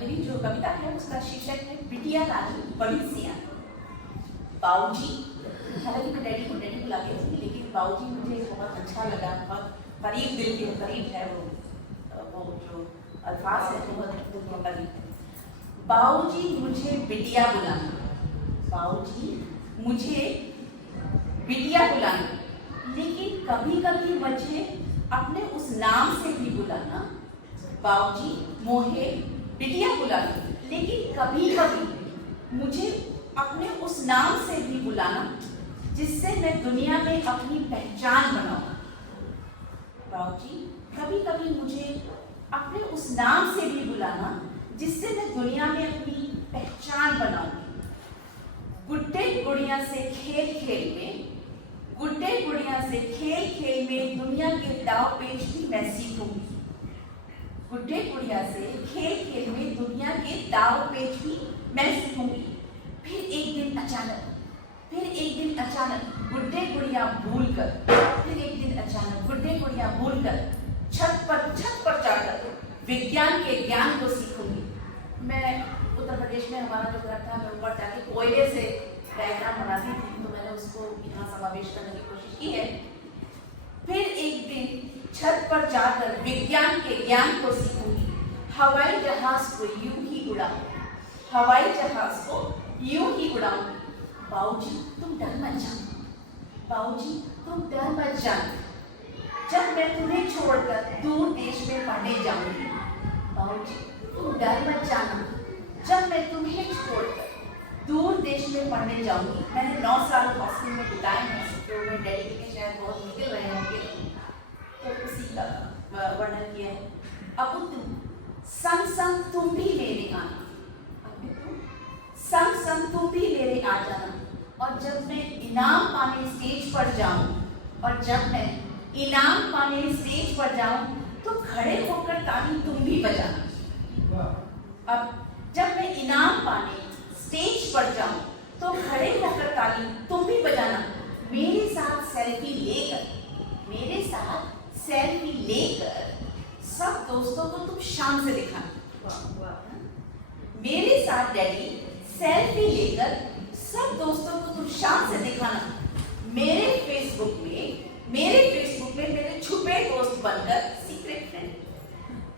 मेरी जो कविता है उसका शीर्षक है बिटिया रानी बड़ी सियानी। बाऊजी, हालांकि मैं डैडी को डैडी बुला के थी, लेकिन बाऊजी मुझे बहुत अच्छा लगा, बहुत करीब दिल के करीब है वो जो अल्फाज है बहुत दिल के करीब है। बाऊजी मुझे बिटिया बुलाना, बाऊजी मुझे बिटिया बुलाना, लेकिन कभी कभी मुझे अपने उस नाम से भी बुलाना। बाऊजी मोहे बिटिया बुलाना, लेकिन कभी कभी मुझे अपने उस नाम से भी बुलाना जिससे मैं दुनिया में अपनी पहचान बनाऊं। बाऊजी कभी कभी मुझे अपने उस नाम से भी बुलाना जिससे मैं दुनिया में अपनी पहचान बनाऊंगी। गुड्डे गुड़िया से खेल खेल में, गुड्डे गुड़िया से खेल खेल में दुनिया के दाव पेच भी मैं सीखूंगी। गुड्डे गुड़िया से खेल खेल में दुनिया के दाव पेच भी मैं सीखूंगी। फिर एक दिन अचानक गुड्डे गुड़िया भूलकर, फिर एक दिन अचानक गुड्डे गुड़िया भूलकर छत पर चढ़कर विज्ञान के ज्ञान को सीखूंगी। मैं उत्तर प्रदेश में हमारा जो घर था, मैं ऊपर जाके कोयले से डायग्राम बनाती थी, तो मैंने उसको यहाँ समावेश करने की कोशिश की है। फिर एक दिन छत पर जाकर विज्ञान के ज्ञान को सीखूंगी। हवाई जहाज को यूं ही उड़ाऊंगी, हवाई जहाज को यूं ही उड़ाऊंगी। बाबूजी तुम डर मत जाना, बाबूजी तुम डर मत जाना, जब मैं तुम्हें छोड़कर दूर देश में पढ़ने जाऊंगी। बाबूजी तुम डर मत जाना, जब मैं तुम्हें छोड़कर दूर देश में पढ़ने जाऊंगी। मैंने 9 साल हॉस्टल में बिताए हैं, तो मैं दिल्ली के शायद बहुत निकल रहे होंगे, तो उसी का वर्णन किया है। अब तुम संग संग तुम भी मेरे आना, अब तुम संग संग तुम भी मेरे आ जाना। और जब मैं इनाम पाने स्टेज पर जाऊं, और जब मैं इनाम पाने स्टेज पर जाऊं, तो खड़े होकर ताली तुम भी बजाना। अब जब मैं इनाम पाने स्टेज पर जाऊं, तो खड़े होकर ताली तुम भी बजाना। मेरे साथ सेल्फी लेकर, मेरे साथ सेल्फी लेकर सब दोस्तों को तुम शाम से दिखाना। मेरे साथ डैडी सेल्फी लेकर सब दोस्तों को तुम शाम से दिखाना। मेरे फेसबुक में मेरे छुपे दोस्त बनकर, सीक्रेट फ्रेंड,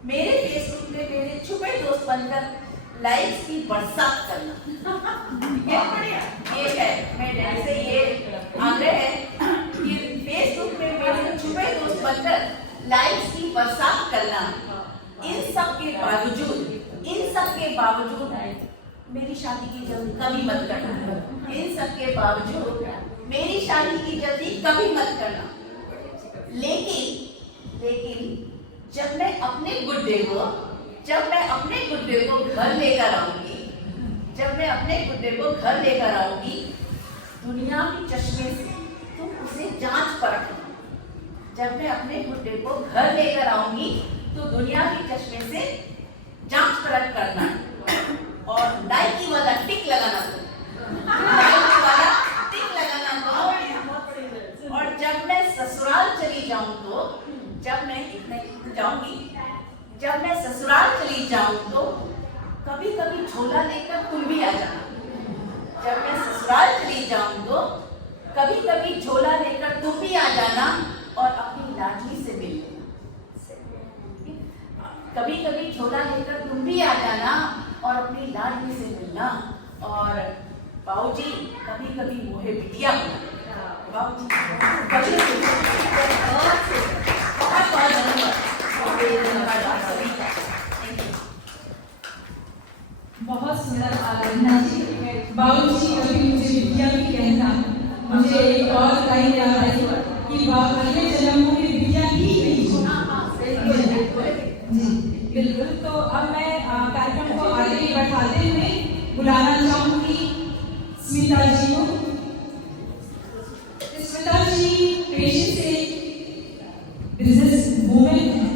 मेरे फेसबुक में मेरे छुपे दोस्त बनकर लाइक्स की बरसात करना। ये बढ़िया, ये है मैं डैडी से ये आग्रह है कि फेसबुक में मेरे छुपे दोस्त बनकर लाइक्स की बरसात करना। इन सब के बावजूद मेरी शादी की जल्दी कभी मत करना। इन सब के बावजूद मेरी शादी की जल्दी कभी मत करना। लेकिन जब मैं अपने गुड्डे को घर लेकर आऊंगी, दुनिया के चश्मे से तुम उसे जांच परखना। जब मैं अपने गुड्डे को घर लेकर आऊंगी, तो दुनिया के चश्मे से जांच परख करना, और नाइकी वाला टिक लगाना दो, और जब मैं ससुराल चली जाऊं तो, जब मैं ससुराल चली जाऊं तो कभी कभी झोला लेकर तुम भी आ जाना। जब मैं ससुराल चली जाऊं तो कभी कभी झोला लेकर तुम भी आ जाना, और अपनी लाडली से मिलना। कभी कभी झोला लेकर तुम भी आ जाना और अपनी लाडली से मिलना। और बाबूजी कभी कभी मोहे बिटिया होना। बाबूजी कभी बहुत सुंदर आराधना जी। बाबूजी कभी मुझे बिटिया भी कहना। मुझे एक और लाइन याद आई कि अगले जन्म में बिटिया ही नहीं होना। जी बिल्कुल। तो अब मैं कार्यक्रम को आगे बढ़ाते हुए बुलाना चाहूंगी स्मिता जी को। स्मिता जी पेशे से बिजनेस वूमेन है,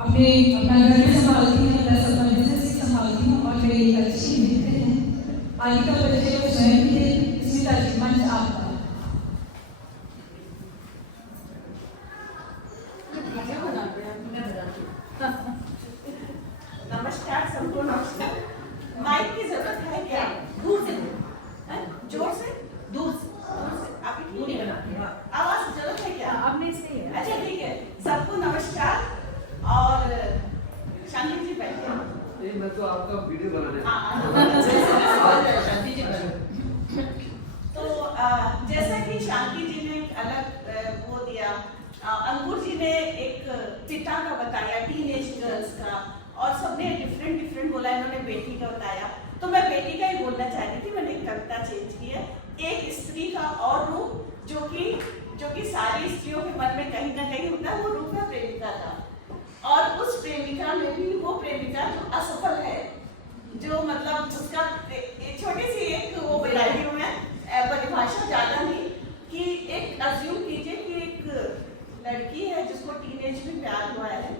अपना घर भी संभालती हूँ, प्लस अपना बिजनेस भी संभालती हूँ, और मेरी एक अच्छी मित्र हैं। आगे का परिचय वो स्वयं भी है। स्मिता जी मंच आपका। नमस्कार सबको, नमस्कार। माइक की जरूरत है क्या? दूर से जोर से, दूर से आप दूरी बना, आवाज की जरूरत है क्या? आपने सही है। अच्छा ठीक है, सबको नमस्कार। और शांति जी बैठे। मैं तो आपका वीडियो बनाने। तो जैसा कि शांति जी ने एक अलग वो दिया, अंकुर जी ने एक पिता का बताया, टीनेज गर्ल्स का, और सबने डिफरेंट बोला। इन्होंने बेटी का बताया, तो मैं बेटी का ही बोलना चाह रही थी। मैंने एक कविता चेंज की है, एक स्त्री का और रूप जो कि सारी स्त्रियों के मन में कहीं ना कहीं होता है, वो रूप है प्रेमिका का। और उस प्रेमिका में भी वो प्रेमिका जो असफल उसको टीनेज में प्यार हुआ है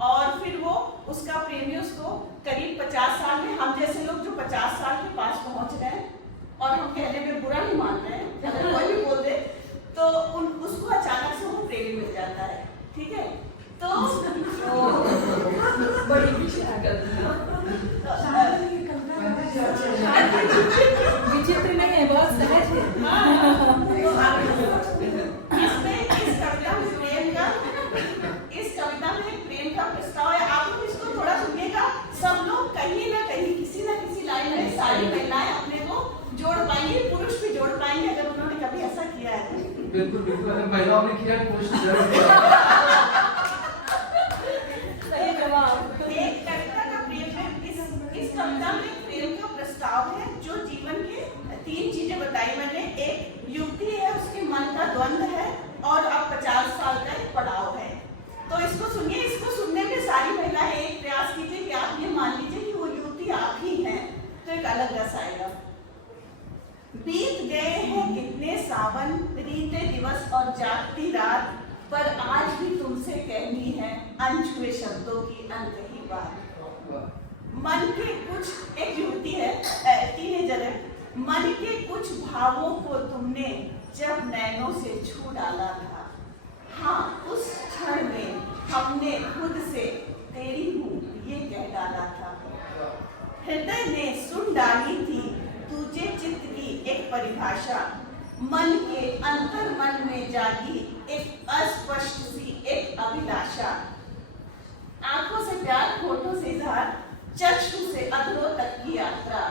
और फिर वो उसका प्रेमी उसको करीब 50 साल में, हम जैसे लोग जो 50 साल के पास पहुंच रहे हैं और हम कहने में बुरा नहीं मान रहे हैं, अगर कोई भी बोल दे तो उसको अचानक से वो प्रेमी मिल जाता है, ठीक है। तो बड़ी विचित्र नहीं है, बहुत सहज है। इस कविता में प्रेम का प्रस्ताव है। आप लोग इसको थोड़ा सुनिएगा, सब लोग कहीं ना कहीं किसी ना किसी लाइन में सारी महिलाएं अपने को जोड़ पाएंगे, पुरुष भी जोड़ पाएंगे अगर उन्होंने कभी ऐसा किया है। बिल्कुल बिल्कुल, अगर महिलाओं ने किया तो पुरुष जरूर किया। सही जवाब। एक कविता का प्रेम है, इस कविता में प्रेम का प्रस्ताव है जो जीवन के 3 चीजें बताई मैंने। एक युवती है, उसके मन का द्वंद है और अब 50 साल का एक पड़ाव है। तो इसको सुनिए, इसको सुनने में सारी महिलाएं एक प्रयास कीजिए कि आप ये मान लीजिए कि वो युवती आप ही हैं, तो एक अलग रस आएगा। बीत गए हैं कितने सावन, बीते दिवस और जागती रात, पर आज भी तुमसे कहनी है अनछुए शब्दों की अनकही बात। मन के कुछ, एक युवती है, टीनेजर है, मन के कुछ भावों को तुमने जब नैनों से छू डाला था, हाँ उस क्षण में हमने खुद से तेरी हूँ ये कह डाला था। हृदय ने सुन डाली थी तुझे चित्त की एक परिभाषा, मन के अंतर मन में जागी एक अस्पष्ट सी एक अभिलाषा। आंखों से प्यार, होठों से इजहार, चक्षु से अधरों तक की यात्रा,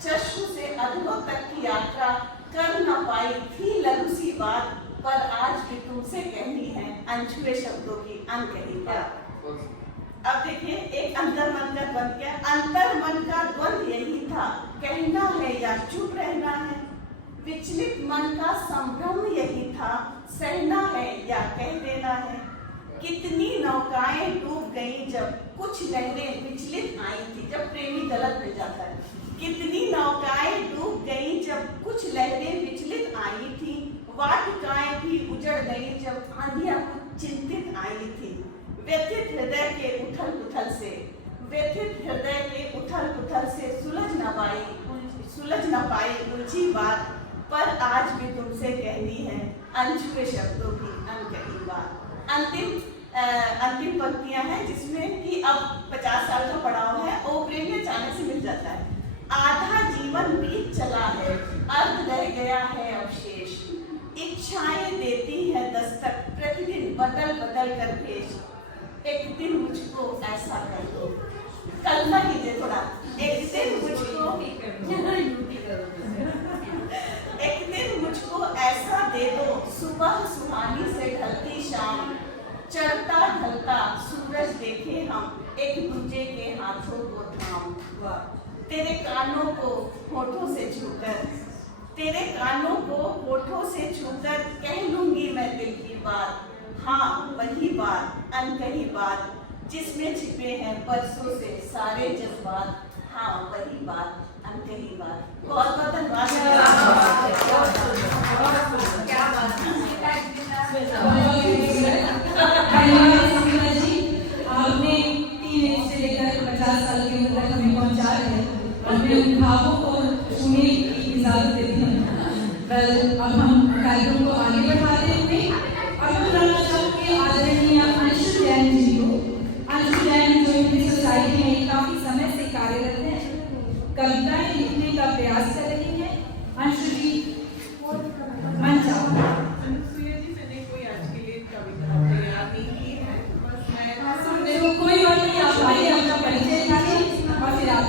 चक्षु से अधरों तक की यात्रा कर न पाई थी लघु सी बात, पर आज भी तुमसे कहनी है अनछुए शब्दों की अनकही बात। अब देखिए, एक अंतर मन का द्वंद क्या, अंतर मन का द्वंद यही था, कहना है या चुप रहना है। विचलित मन का संभ्रम यही था, सहना है या कह देना है। कितनी नौकाएं डूब गई जब कुछ लहरें विचलित आई थी, जब प्रेमी गलत में जाता है। कितनी नौकाएं डूब गई जब कुछ लहरें विचलित आई थी, वाटिकाएं भी उजड़ गई जब आंधियां कुछ चिंतित आई थी। व्यथित हृदय के उथल पुथल से, व्यथित हृदय के उथल पुथल से सुलझ न पाई उलझी बात, पर आज भी तुमसे कहनी है अनछुए शब्दों की अनकही बात। अंतिम पंक्तियां हैं जिसमें कि अब 50 साल का पड़ाव है और प्रेमी अचानक से मिल जाता है। आधा जीवन बीत चला है, अर्ध रह गया है अवशेष, इच्छाएं देती है दस्तक प्रतिदिन बदल बदल कर भेज। एक दिन मुझको ऐसा कर दो, कल्पना कीजिए थोड़ा, एक दिन मुझको ऐसा दे दो, सुबह सुहानी से ढलती शाम, चढ़ता ढलता सूरज देखे हम एक दूजे के हाथों को थाम। तेरे कानों को होठों से छूकर, तेरे कानों को होठों से छूकर कह लूंगी मैं दिल की बात, हाँ वही बात अनकही बात जिसमें छिपे हैं बरसों से सारे जज्बात, हाँ वही बात अनकही बात। बहुत बहुत धन्यवाद। क्या बात है। आपने 3 से लेकर 50 साल के उम्र तक हमें पहुंचा है, अपने अभिभावकों को छूने की इजाजत देती हैं। अब हम कार्यक्रम को आगे बढ़ाते हुए अब बुलाना चाहूँगी आदरणीय अंशु जैन जी को। अंशु जैन जो इंग्लिश सोसाइटी में काफी समय से कार्यरत है, कविताएं लिखने का प्रयास कर रही हैं। अंशु जी मंच आओ। कोई बात नहीं, आप आइए, अपना परिचय दीजिए और फिर आप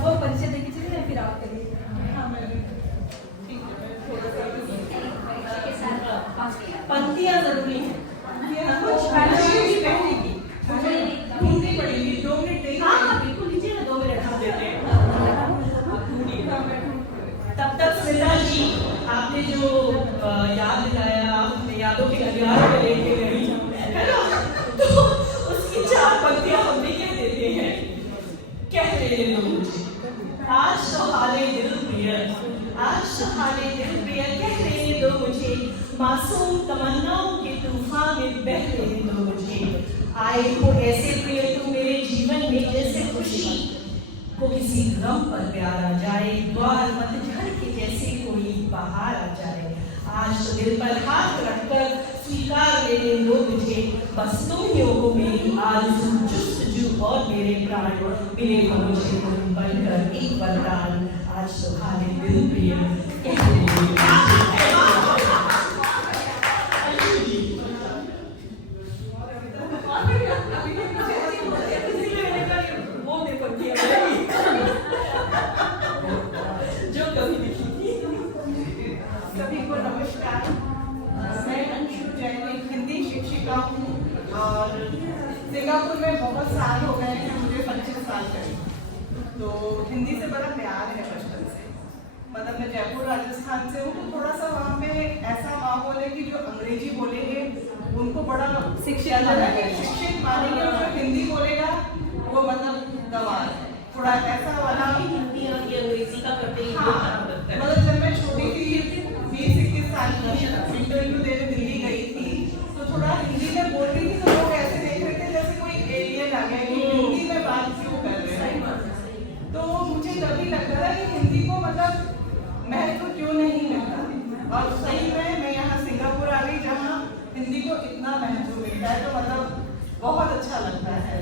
वो परिचय देके चलिए, फिर आप करिए। पंक्तियां जरूरी है, बिल्कुल लीजिए, 2 मिनट हम देते हैं। तब तक श्वेता जी, आपने जो याद दिलाया, आपने यादों के अंगार में लेके गई है ना, तो उसकी 4 पंक्तियां हम भी कह देते हैं। कह रहे लोग मुझे आज तो हाले दिल प्रिय, आज तो हाले दिल प्रिय, कह लेने दो मुझे मासूम तमन्नाओं के तूफान में बह लेने दो मुझे। आए हो ऐसे प्रिय तुम मेरे जीवन में जैसे खुशी को किसी गम पर प्यार आ जाए, द्वार पतझड़ के जैसे कोई बहार आ जाए। आज तो दिल पर हाथ रखकर स्वीकार लेने दो मुझे, बस तुम ही हो मेरी आरज़ू जुस्तजू और मेरे प्राण, मिले हो मुझे तुम बनकर एक वरदान। आज तो हाले दिल प्रिय, कह लेने सभी को नमस्कार। मैं अंशु जैन एक हिंदी शिक्षिका हूँ और सिंगापुर में बहुत साल हो गए हैं, मुझे 25 साल गए। तो हिंदी से बड़ा प्यार है बचपन से। मतलब मैं जयपुर राजस्थान से हूँ, तो थोड़ा सा वहाँ पे ऐसा माहौल है कि जो अंग्रेजी बोलेंगे उनको बड़ा शिक्षित मानेंगे, और जो हिंदी बोलेगा वो मतलब गंवार है। थोड़ा ऐसा वाला हिंदी और अंग्रेजी का करते ही मतलब जब मैं छोटी थी 20-21 साल की इंटरव्यू देने दिल्ली गई थी, तो थोड़ा हिंदी में बोल रही थी तो लोग ऐसे देख रहे थे जैसे कोई एलियन आ गया कि हिंदी में बात क्यों कर रहे हैं। तो मुझे तभी लगता था कि हिंदी को मतलब महत्व क्यों नहीं मिलता, और सही में मैं यहाँ सिंगापुर आ गई जहाँ हिंदी को इतना महत्व मिलता है, तो मतलब बहुत अच्छा लगता है।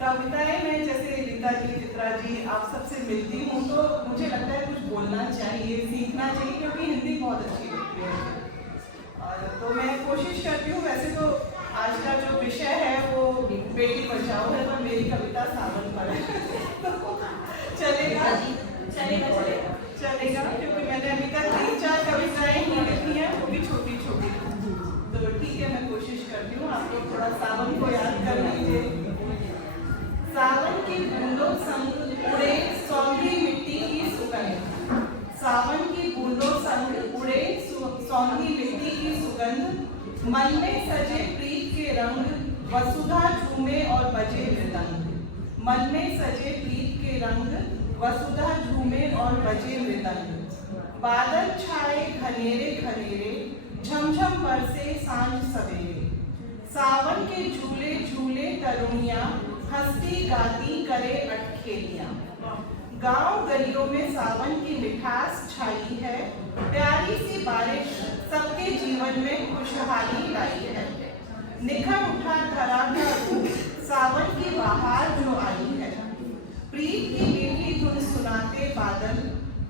कविताएं में जैसे रीता जी, चित्रा जी, आप सबसे मिलती हूँ तो मुझे लगता है कुछ बोलना चाहिए, सीखना चाहिए, क्योंकि हिंदी बहुत अच्छी लगती है। और तो मैं कोशिश करती हूँ, वैसे तो आज का जो विषय है वो बेटी बचाओ है, पर मेरी कविता सावन पर है तो चलेगा चलेगा, क्योंकि मैंने अभी तक 3-4 कविताएं ही लिखी हैं, वो भी छोटी छोटी। तो ठीक है, मैं कोशिश करती हूँ। आप लोग थोड़ा सावन को याद कर लीजिए। सावन की बूंदों संग उड़े सौंधी मिट्टी की सुगंध, सावन की बूंदों संग उड़े सौंधी मिट्टी की सुगंध, मन में सजे प्रीत के रंग, वसुधा झूमे और बजे मृदंग, मन में सजे प्रीत के रंग, वसुधा झूमे और बजे मृदंग, बादल छाए घनेरे घनेरे, झमझम बरसे सांझ सवेरे, सावन के झूले झूले तरुणियां, हंसती गाती करे अटखेलियां, गांव गलियों में सावन की मिठास छाई है, प्यारी सी बारिश सबके जीवन में खुशहाली लाई है, निखर उठा धरा का रूप, सावन की बहार जो आई है, प्रीत की मीठी धुन सुनाते बादल,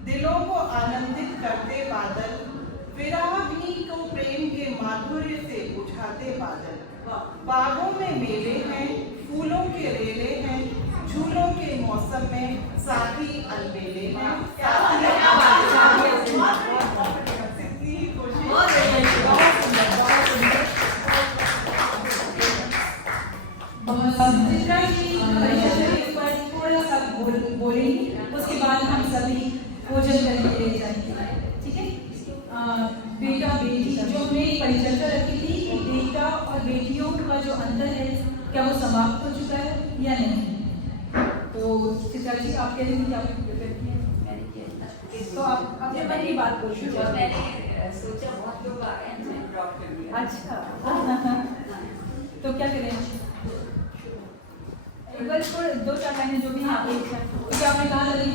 दिलों को आनंदित करते बादल, विराग्नि को प्रेम के माधुर्य से बुझाते बादल, बागों में मेले हैं, फूलों के रेले हैं, झूलों के मौसम में साथी अलबेले हैं। थोड़ा सा बोलेंगे, उसके बाद हम सभी भोजन करके ले जाएंगे, ठीक है। बेटा बेटी जो हमने परिचर्चा रखी थी कि बेटा और बेटियों का जो अंतर है क्या वो समाप्त हो चुका है या नहीं, तो चित्रा जी आप कह रही थी आप प्रिपेयर किए, मैंने किया तो आप अपने मन की बात बोल जो मैंने सोचा बहुत लोग आ गए हैं, ड्रॉप कर दिया। अच्छा तो क्या करें, एक बार थोड़े 2-4 लाइनें जो भी हैं आपकी इच्छा, क्योंकि आपने कहा था कि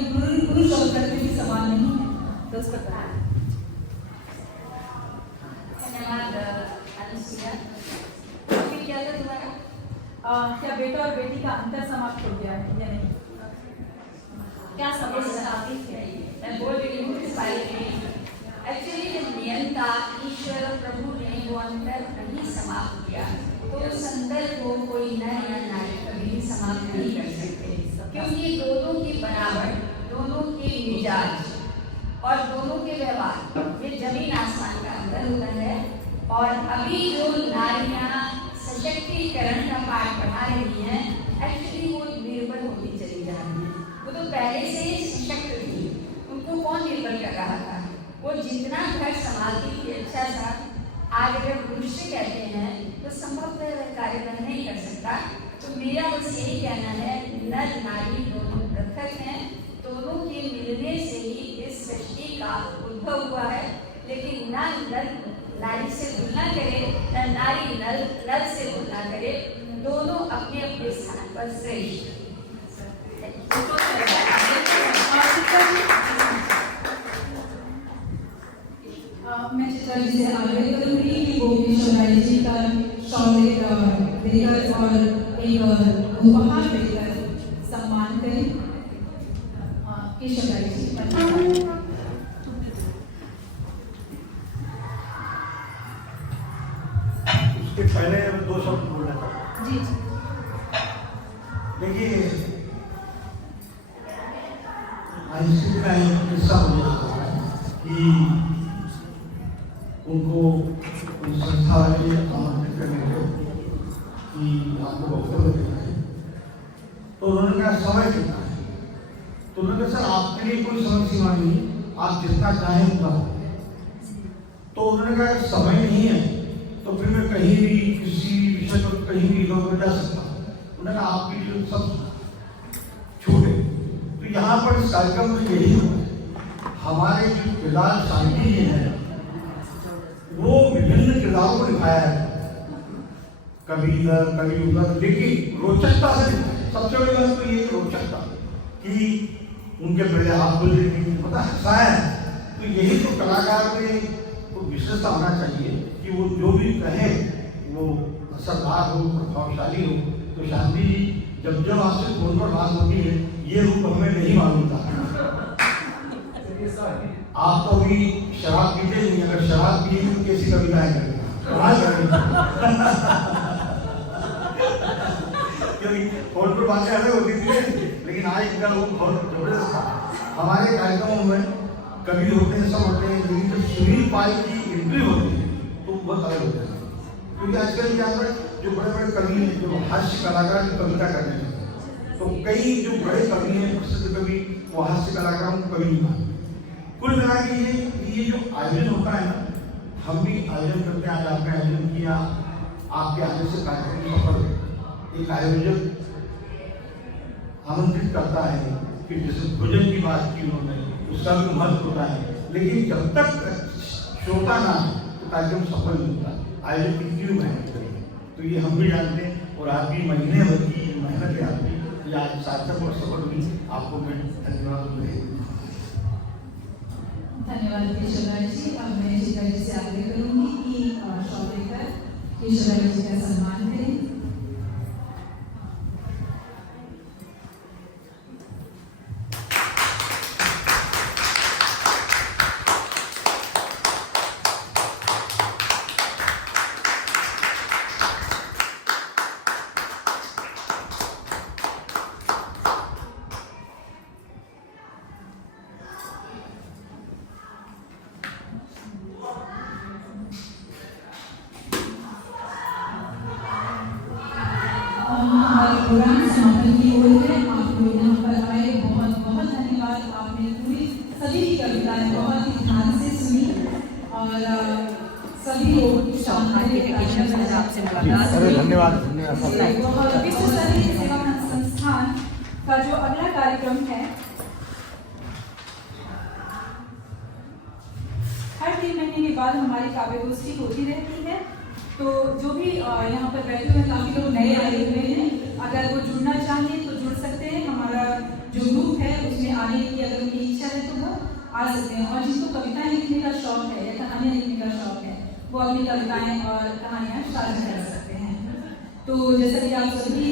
गुरु शब्द करके भी समान नहीं है, तो उसका कहा धन्यवाद अनुसुईया। फिर क्या था तुम्हारा? क्या बेटा और बेटी का अंतर समाप्त हो गया है या नहीं? क्या समस्या आती है? मैं बोल रही हूँ कि एक्चुअली जो नियम था ईश्वर और प्रभु ने वो अंतर नहीं समाप्त किया, तो उस अंतर को कोई नर या नारी कभी भी समाप्त नहीं कर सकते, क्योंकि दोनों की बनावट, दोनों के मिजाज और दोनों के व्यवहार ये जमीन आसमान का अंतर होता है। और अभी जो नारियां सशक्तिकरण का पाठ पढ़ा रही हैं, एक्चुअली वो निर्बल होती चली जा रही हैं। वो तो पहले से ही सशक्त थी, उनको कौन निर्बल कर रहा था? वो जितना घर संभालती थी अच्छा था। आज अगर पुरुष से कहते हैं तो संभवतः कार्यक्रम नहीं कर सकता। तो मेरा बस यही कहना है, नर नारी दोनों पृथक हैं, दोनों दोनों के मिलने से ही इस सृष्टि का उद्भव हुआ है। लेकिन ना नर नारी से तुलना करे, न नारी नर से तुलना करे, दोनों अपने अपने स्थान पर श्रेष्ठ। मैं चित्रा जी से आग्रह करूंगी कि वो किशोराई जी का शॉल देकर और एक उपहार देकर सम्मान करें। किशोराई जी उसके पहले 2 शब्द बोलना था। जी देखिए, आईसीटी का एक किस्सा हो रहा है कि उनको उन संस्था वाले आमंत्रित करने को कि आपको वक्तव्य देना है, तो उन्होंने कहा समय कितना है। तो उन्होंने कहा सर आपके लिए कोई समय सीमा नहीं, आप जितना चाहें उतना। तो उन्होंने कहा समय नहीं है तो फिर मैं कहीं भी किसी विषय पर कहीं भी इधर उधर जा सकता हूँ। उन्होंने कहा आपके लिए सब छूटे। तो यहाँ पर इस कार्यक्रम में यही होता है, हमारे जो किरदार शांति जी हैं वो विभिन्न किरदारों को निभाया है, कभी इधर कभी उधर, लेकिन रोचकता से सबसे बड़ी बात तो ये रोचकता कि उनके पहले हाथ बोल पता हंसाया। तो यही तो कलाकार में तो विशेषता होना चाहिए कि वो जो भी कहे वो असरदार हो, प्रभावशाली हो। तो शांति जी जब आपसे फोन पर बात होती है ये रूप हमें नहीं मालूम था। आप तो अभी शराब पीते नहीं, अगर शराब पिए तो कैसी कविताएं करेंगे क्योंकि फोन पर बातें अलग होती थी, लेकिन आज इनका रूप बहुत जबरदस्त था। हमारे कार्यक्रमों में कवि होते हैं, सब होते हैं, लेकिन जब सुनील पाल की एंट्री होती है तो बहुत अलग होता है। क्योंकि आजकल क्या है, जो बड़े बड़े कवि हैं, जो हास्य कलाकार जो कविता करने लगते हैं, तो कई जो बड़े कवि हैं, प्रसिद्ध कवि, वो हास्य कलाकारों को कवि नहीं मानते। कुल मिला के ये जो आयोजन होता है ना, हम भी आयोजन करते हैं। आज आपने आयोजन किया, आपके आने से कार्यक्रम सफल। एक आयोजक आमंत्रित करता है कि जैसे भोजन की बात की उन्होंने, उसका भी महत्व होता है, लेकिन जब तक श्रोता ना तो कार्यक्रम सफल नहीं होता। आयोजक की क्यों मेहनत करेंगे, तो ये हम भी जानते हैं। और आपकी महीने भर की मेहनत है आपकी, ये आज सार्थक और सफल हुई। आपको मैं धन्यवाद दूंगा। धन्यवाद किशोराई जी। अब मैं चित्रा जी से आग्रह करूंगी कि शॉल देकर किशोराई जी का सम्मान करें। प्रोग्राम समापन की ओर है। आप लोग यहाँ पर आए, बहुत बहुत धन्यवाद। आपने पूरी सभी की कविताएं बहुत ही ध्यान से सुनी और सभी लोग धन्यवाद। विश्व स्तरीय सेवा संस्थान का जो अगला कार्यक्रम है, हर 3 महीने के बाद हमारी काव्य गोष्ठी होती रहती है। तो जो भी यहाँ पर बैठे हुए काफी लोग नए आए हुए हैं, अगर वो जुड़ना चाहें तो जुड़ सकते हैं। हमारा जो ग्रुप है उसमें आने की अगर उनकी इच्छा है तो वो आ सकते हैं। और जिसको कविताएं लिखने का शौक है या कहानियां लिखने का शौक है, वो अपनी कविताएं और कहानियां साझा कर सकते हैं। तो जैसा कि आप सभी,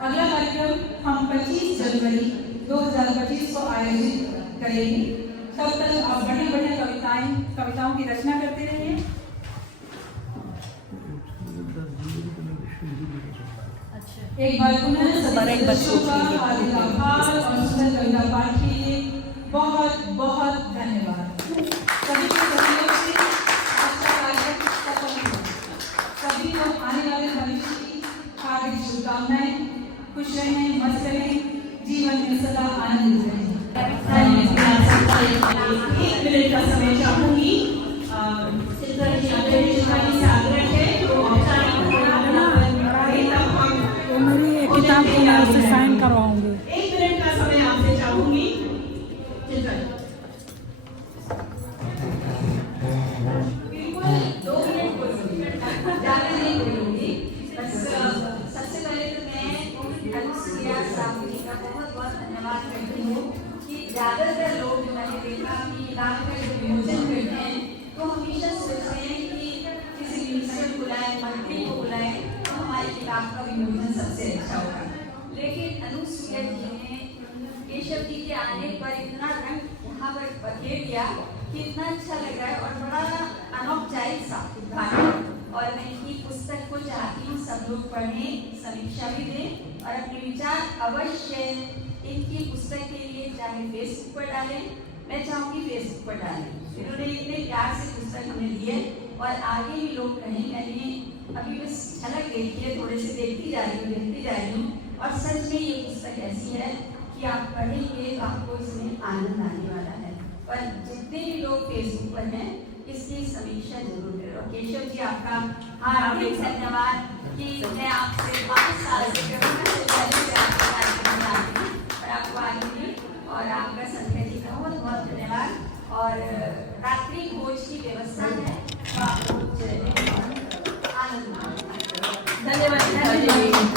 अगला कार्यक्रम हम 25 जनवरी 2025 को आयोजित करेंगे। तब तक आप बढ़िया बढ़िया कविताओं की रचना करते रहिए। एक बार पुनः सभी सदस्यों का हार्दिक आभार और सुंदर कविता पाठ के लिए बहुत बहुत धन्यवाद। सभी को सहयोग से अच्छा कार्यक्रम सफल हो। सभी लोग आने वाले भविष्य की हार्दिक शुभकामनाएं, खुश रहें, मस्त रहें, जीवन में सदा आनंद रहें। एक मिनट का समय चाहूंगी। किताब के नाम से साइन करवाऊंगी। 1 मिनट का समय आपसे चाहूंगी। आपका विमोचन सबसे अच्छा होगा। लेकिन अनुसुईया जी ने केशव जी के आने पर इतना रंग यहाँ पर बखेर दिया कि इतना अच्छा लगा है और बड़ा अनौपचारिक साहित्य था। और मैं इनकी पुस्तक को चाहती हूँ सब लोग पढ़ें, समीक्षा भी दें और अपने विचार अवश्य इनकी पुस्तक के लिए चाहे फेसबुक पर डालें, मैं चाहूँगी फेसबुक पर डालें। इन्होंने इतने प्यार से पुस्तक हमें दी है और आगे भी लोग कहें। मैंने अभी बस झलक देखी है, थोड़े से देखती जा रही हूँ और सच में ये पुस्तक ऐसी है कि आप पढ़ेंगे तो आपको इसमें आनंद आने वाला है। पर जितने भी लोग फेसबुक पर हैं इसकी समीक्षा जरूर करें। और केशव जी आपका हार्दिक धन्यवाद कि मैं आपसे 5 साल से और आपको आगे भी और आपका संध्या जी का बहुत बहुत धन्यवाद। और रात्रि भोज की व्यवस्था है तो आप लोग आनंद धन्यवाद।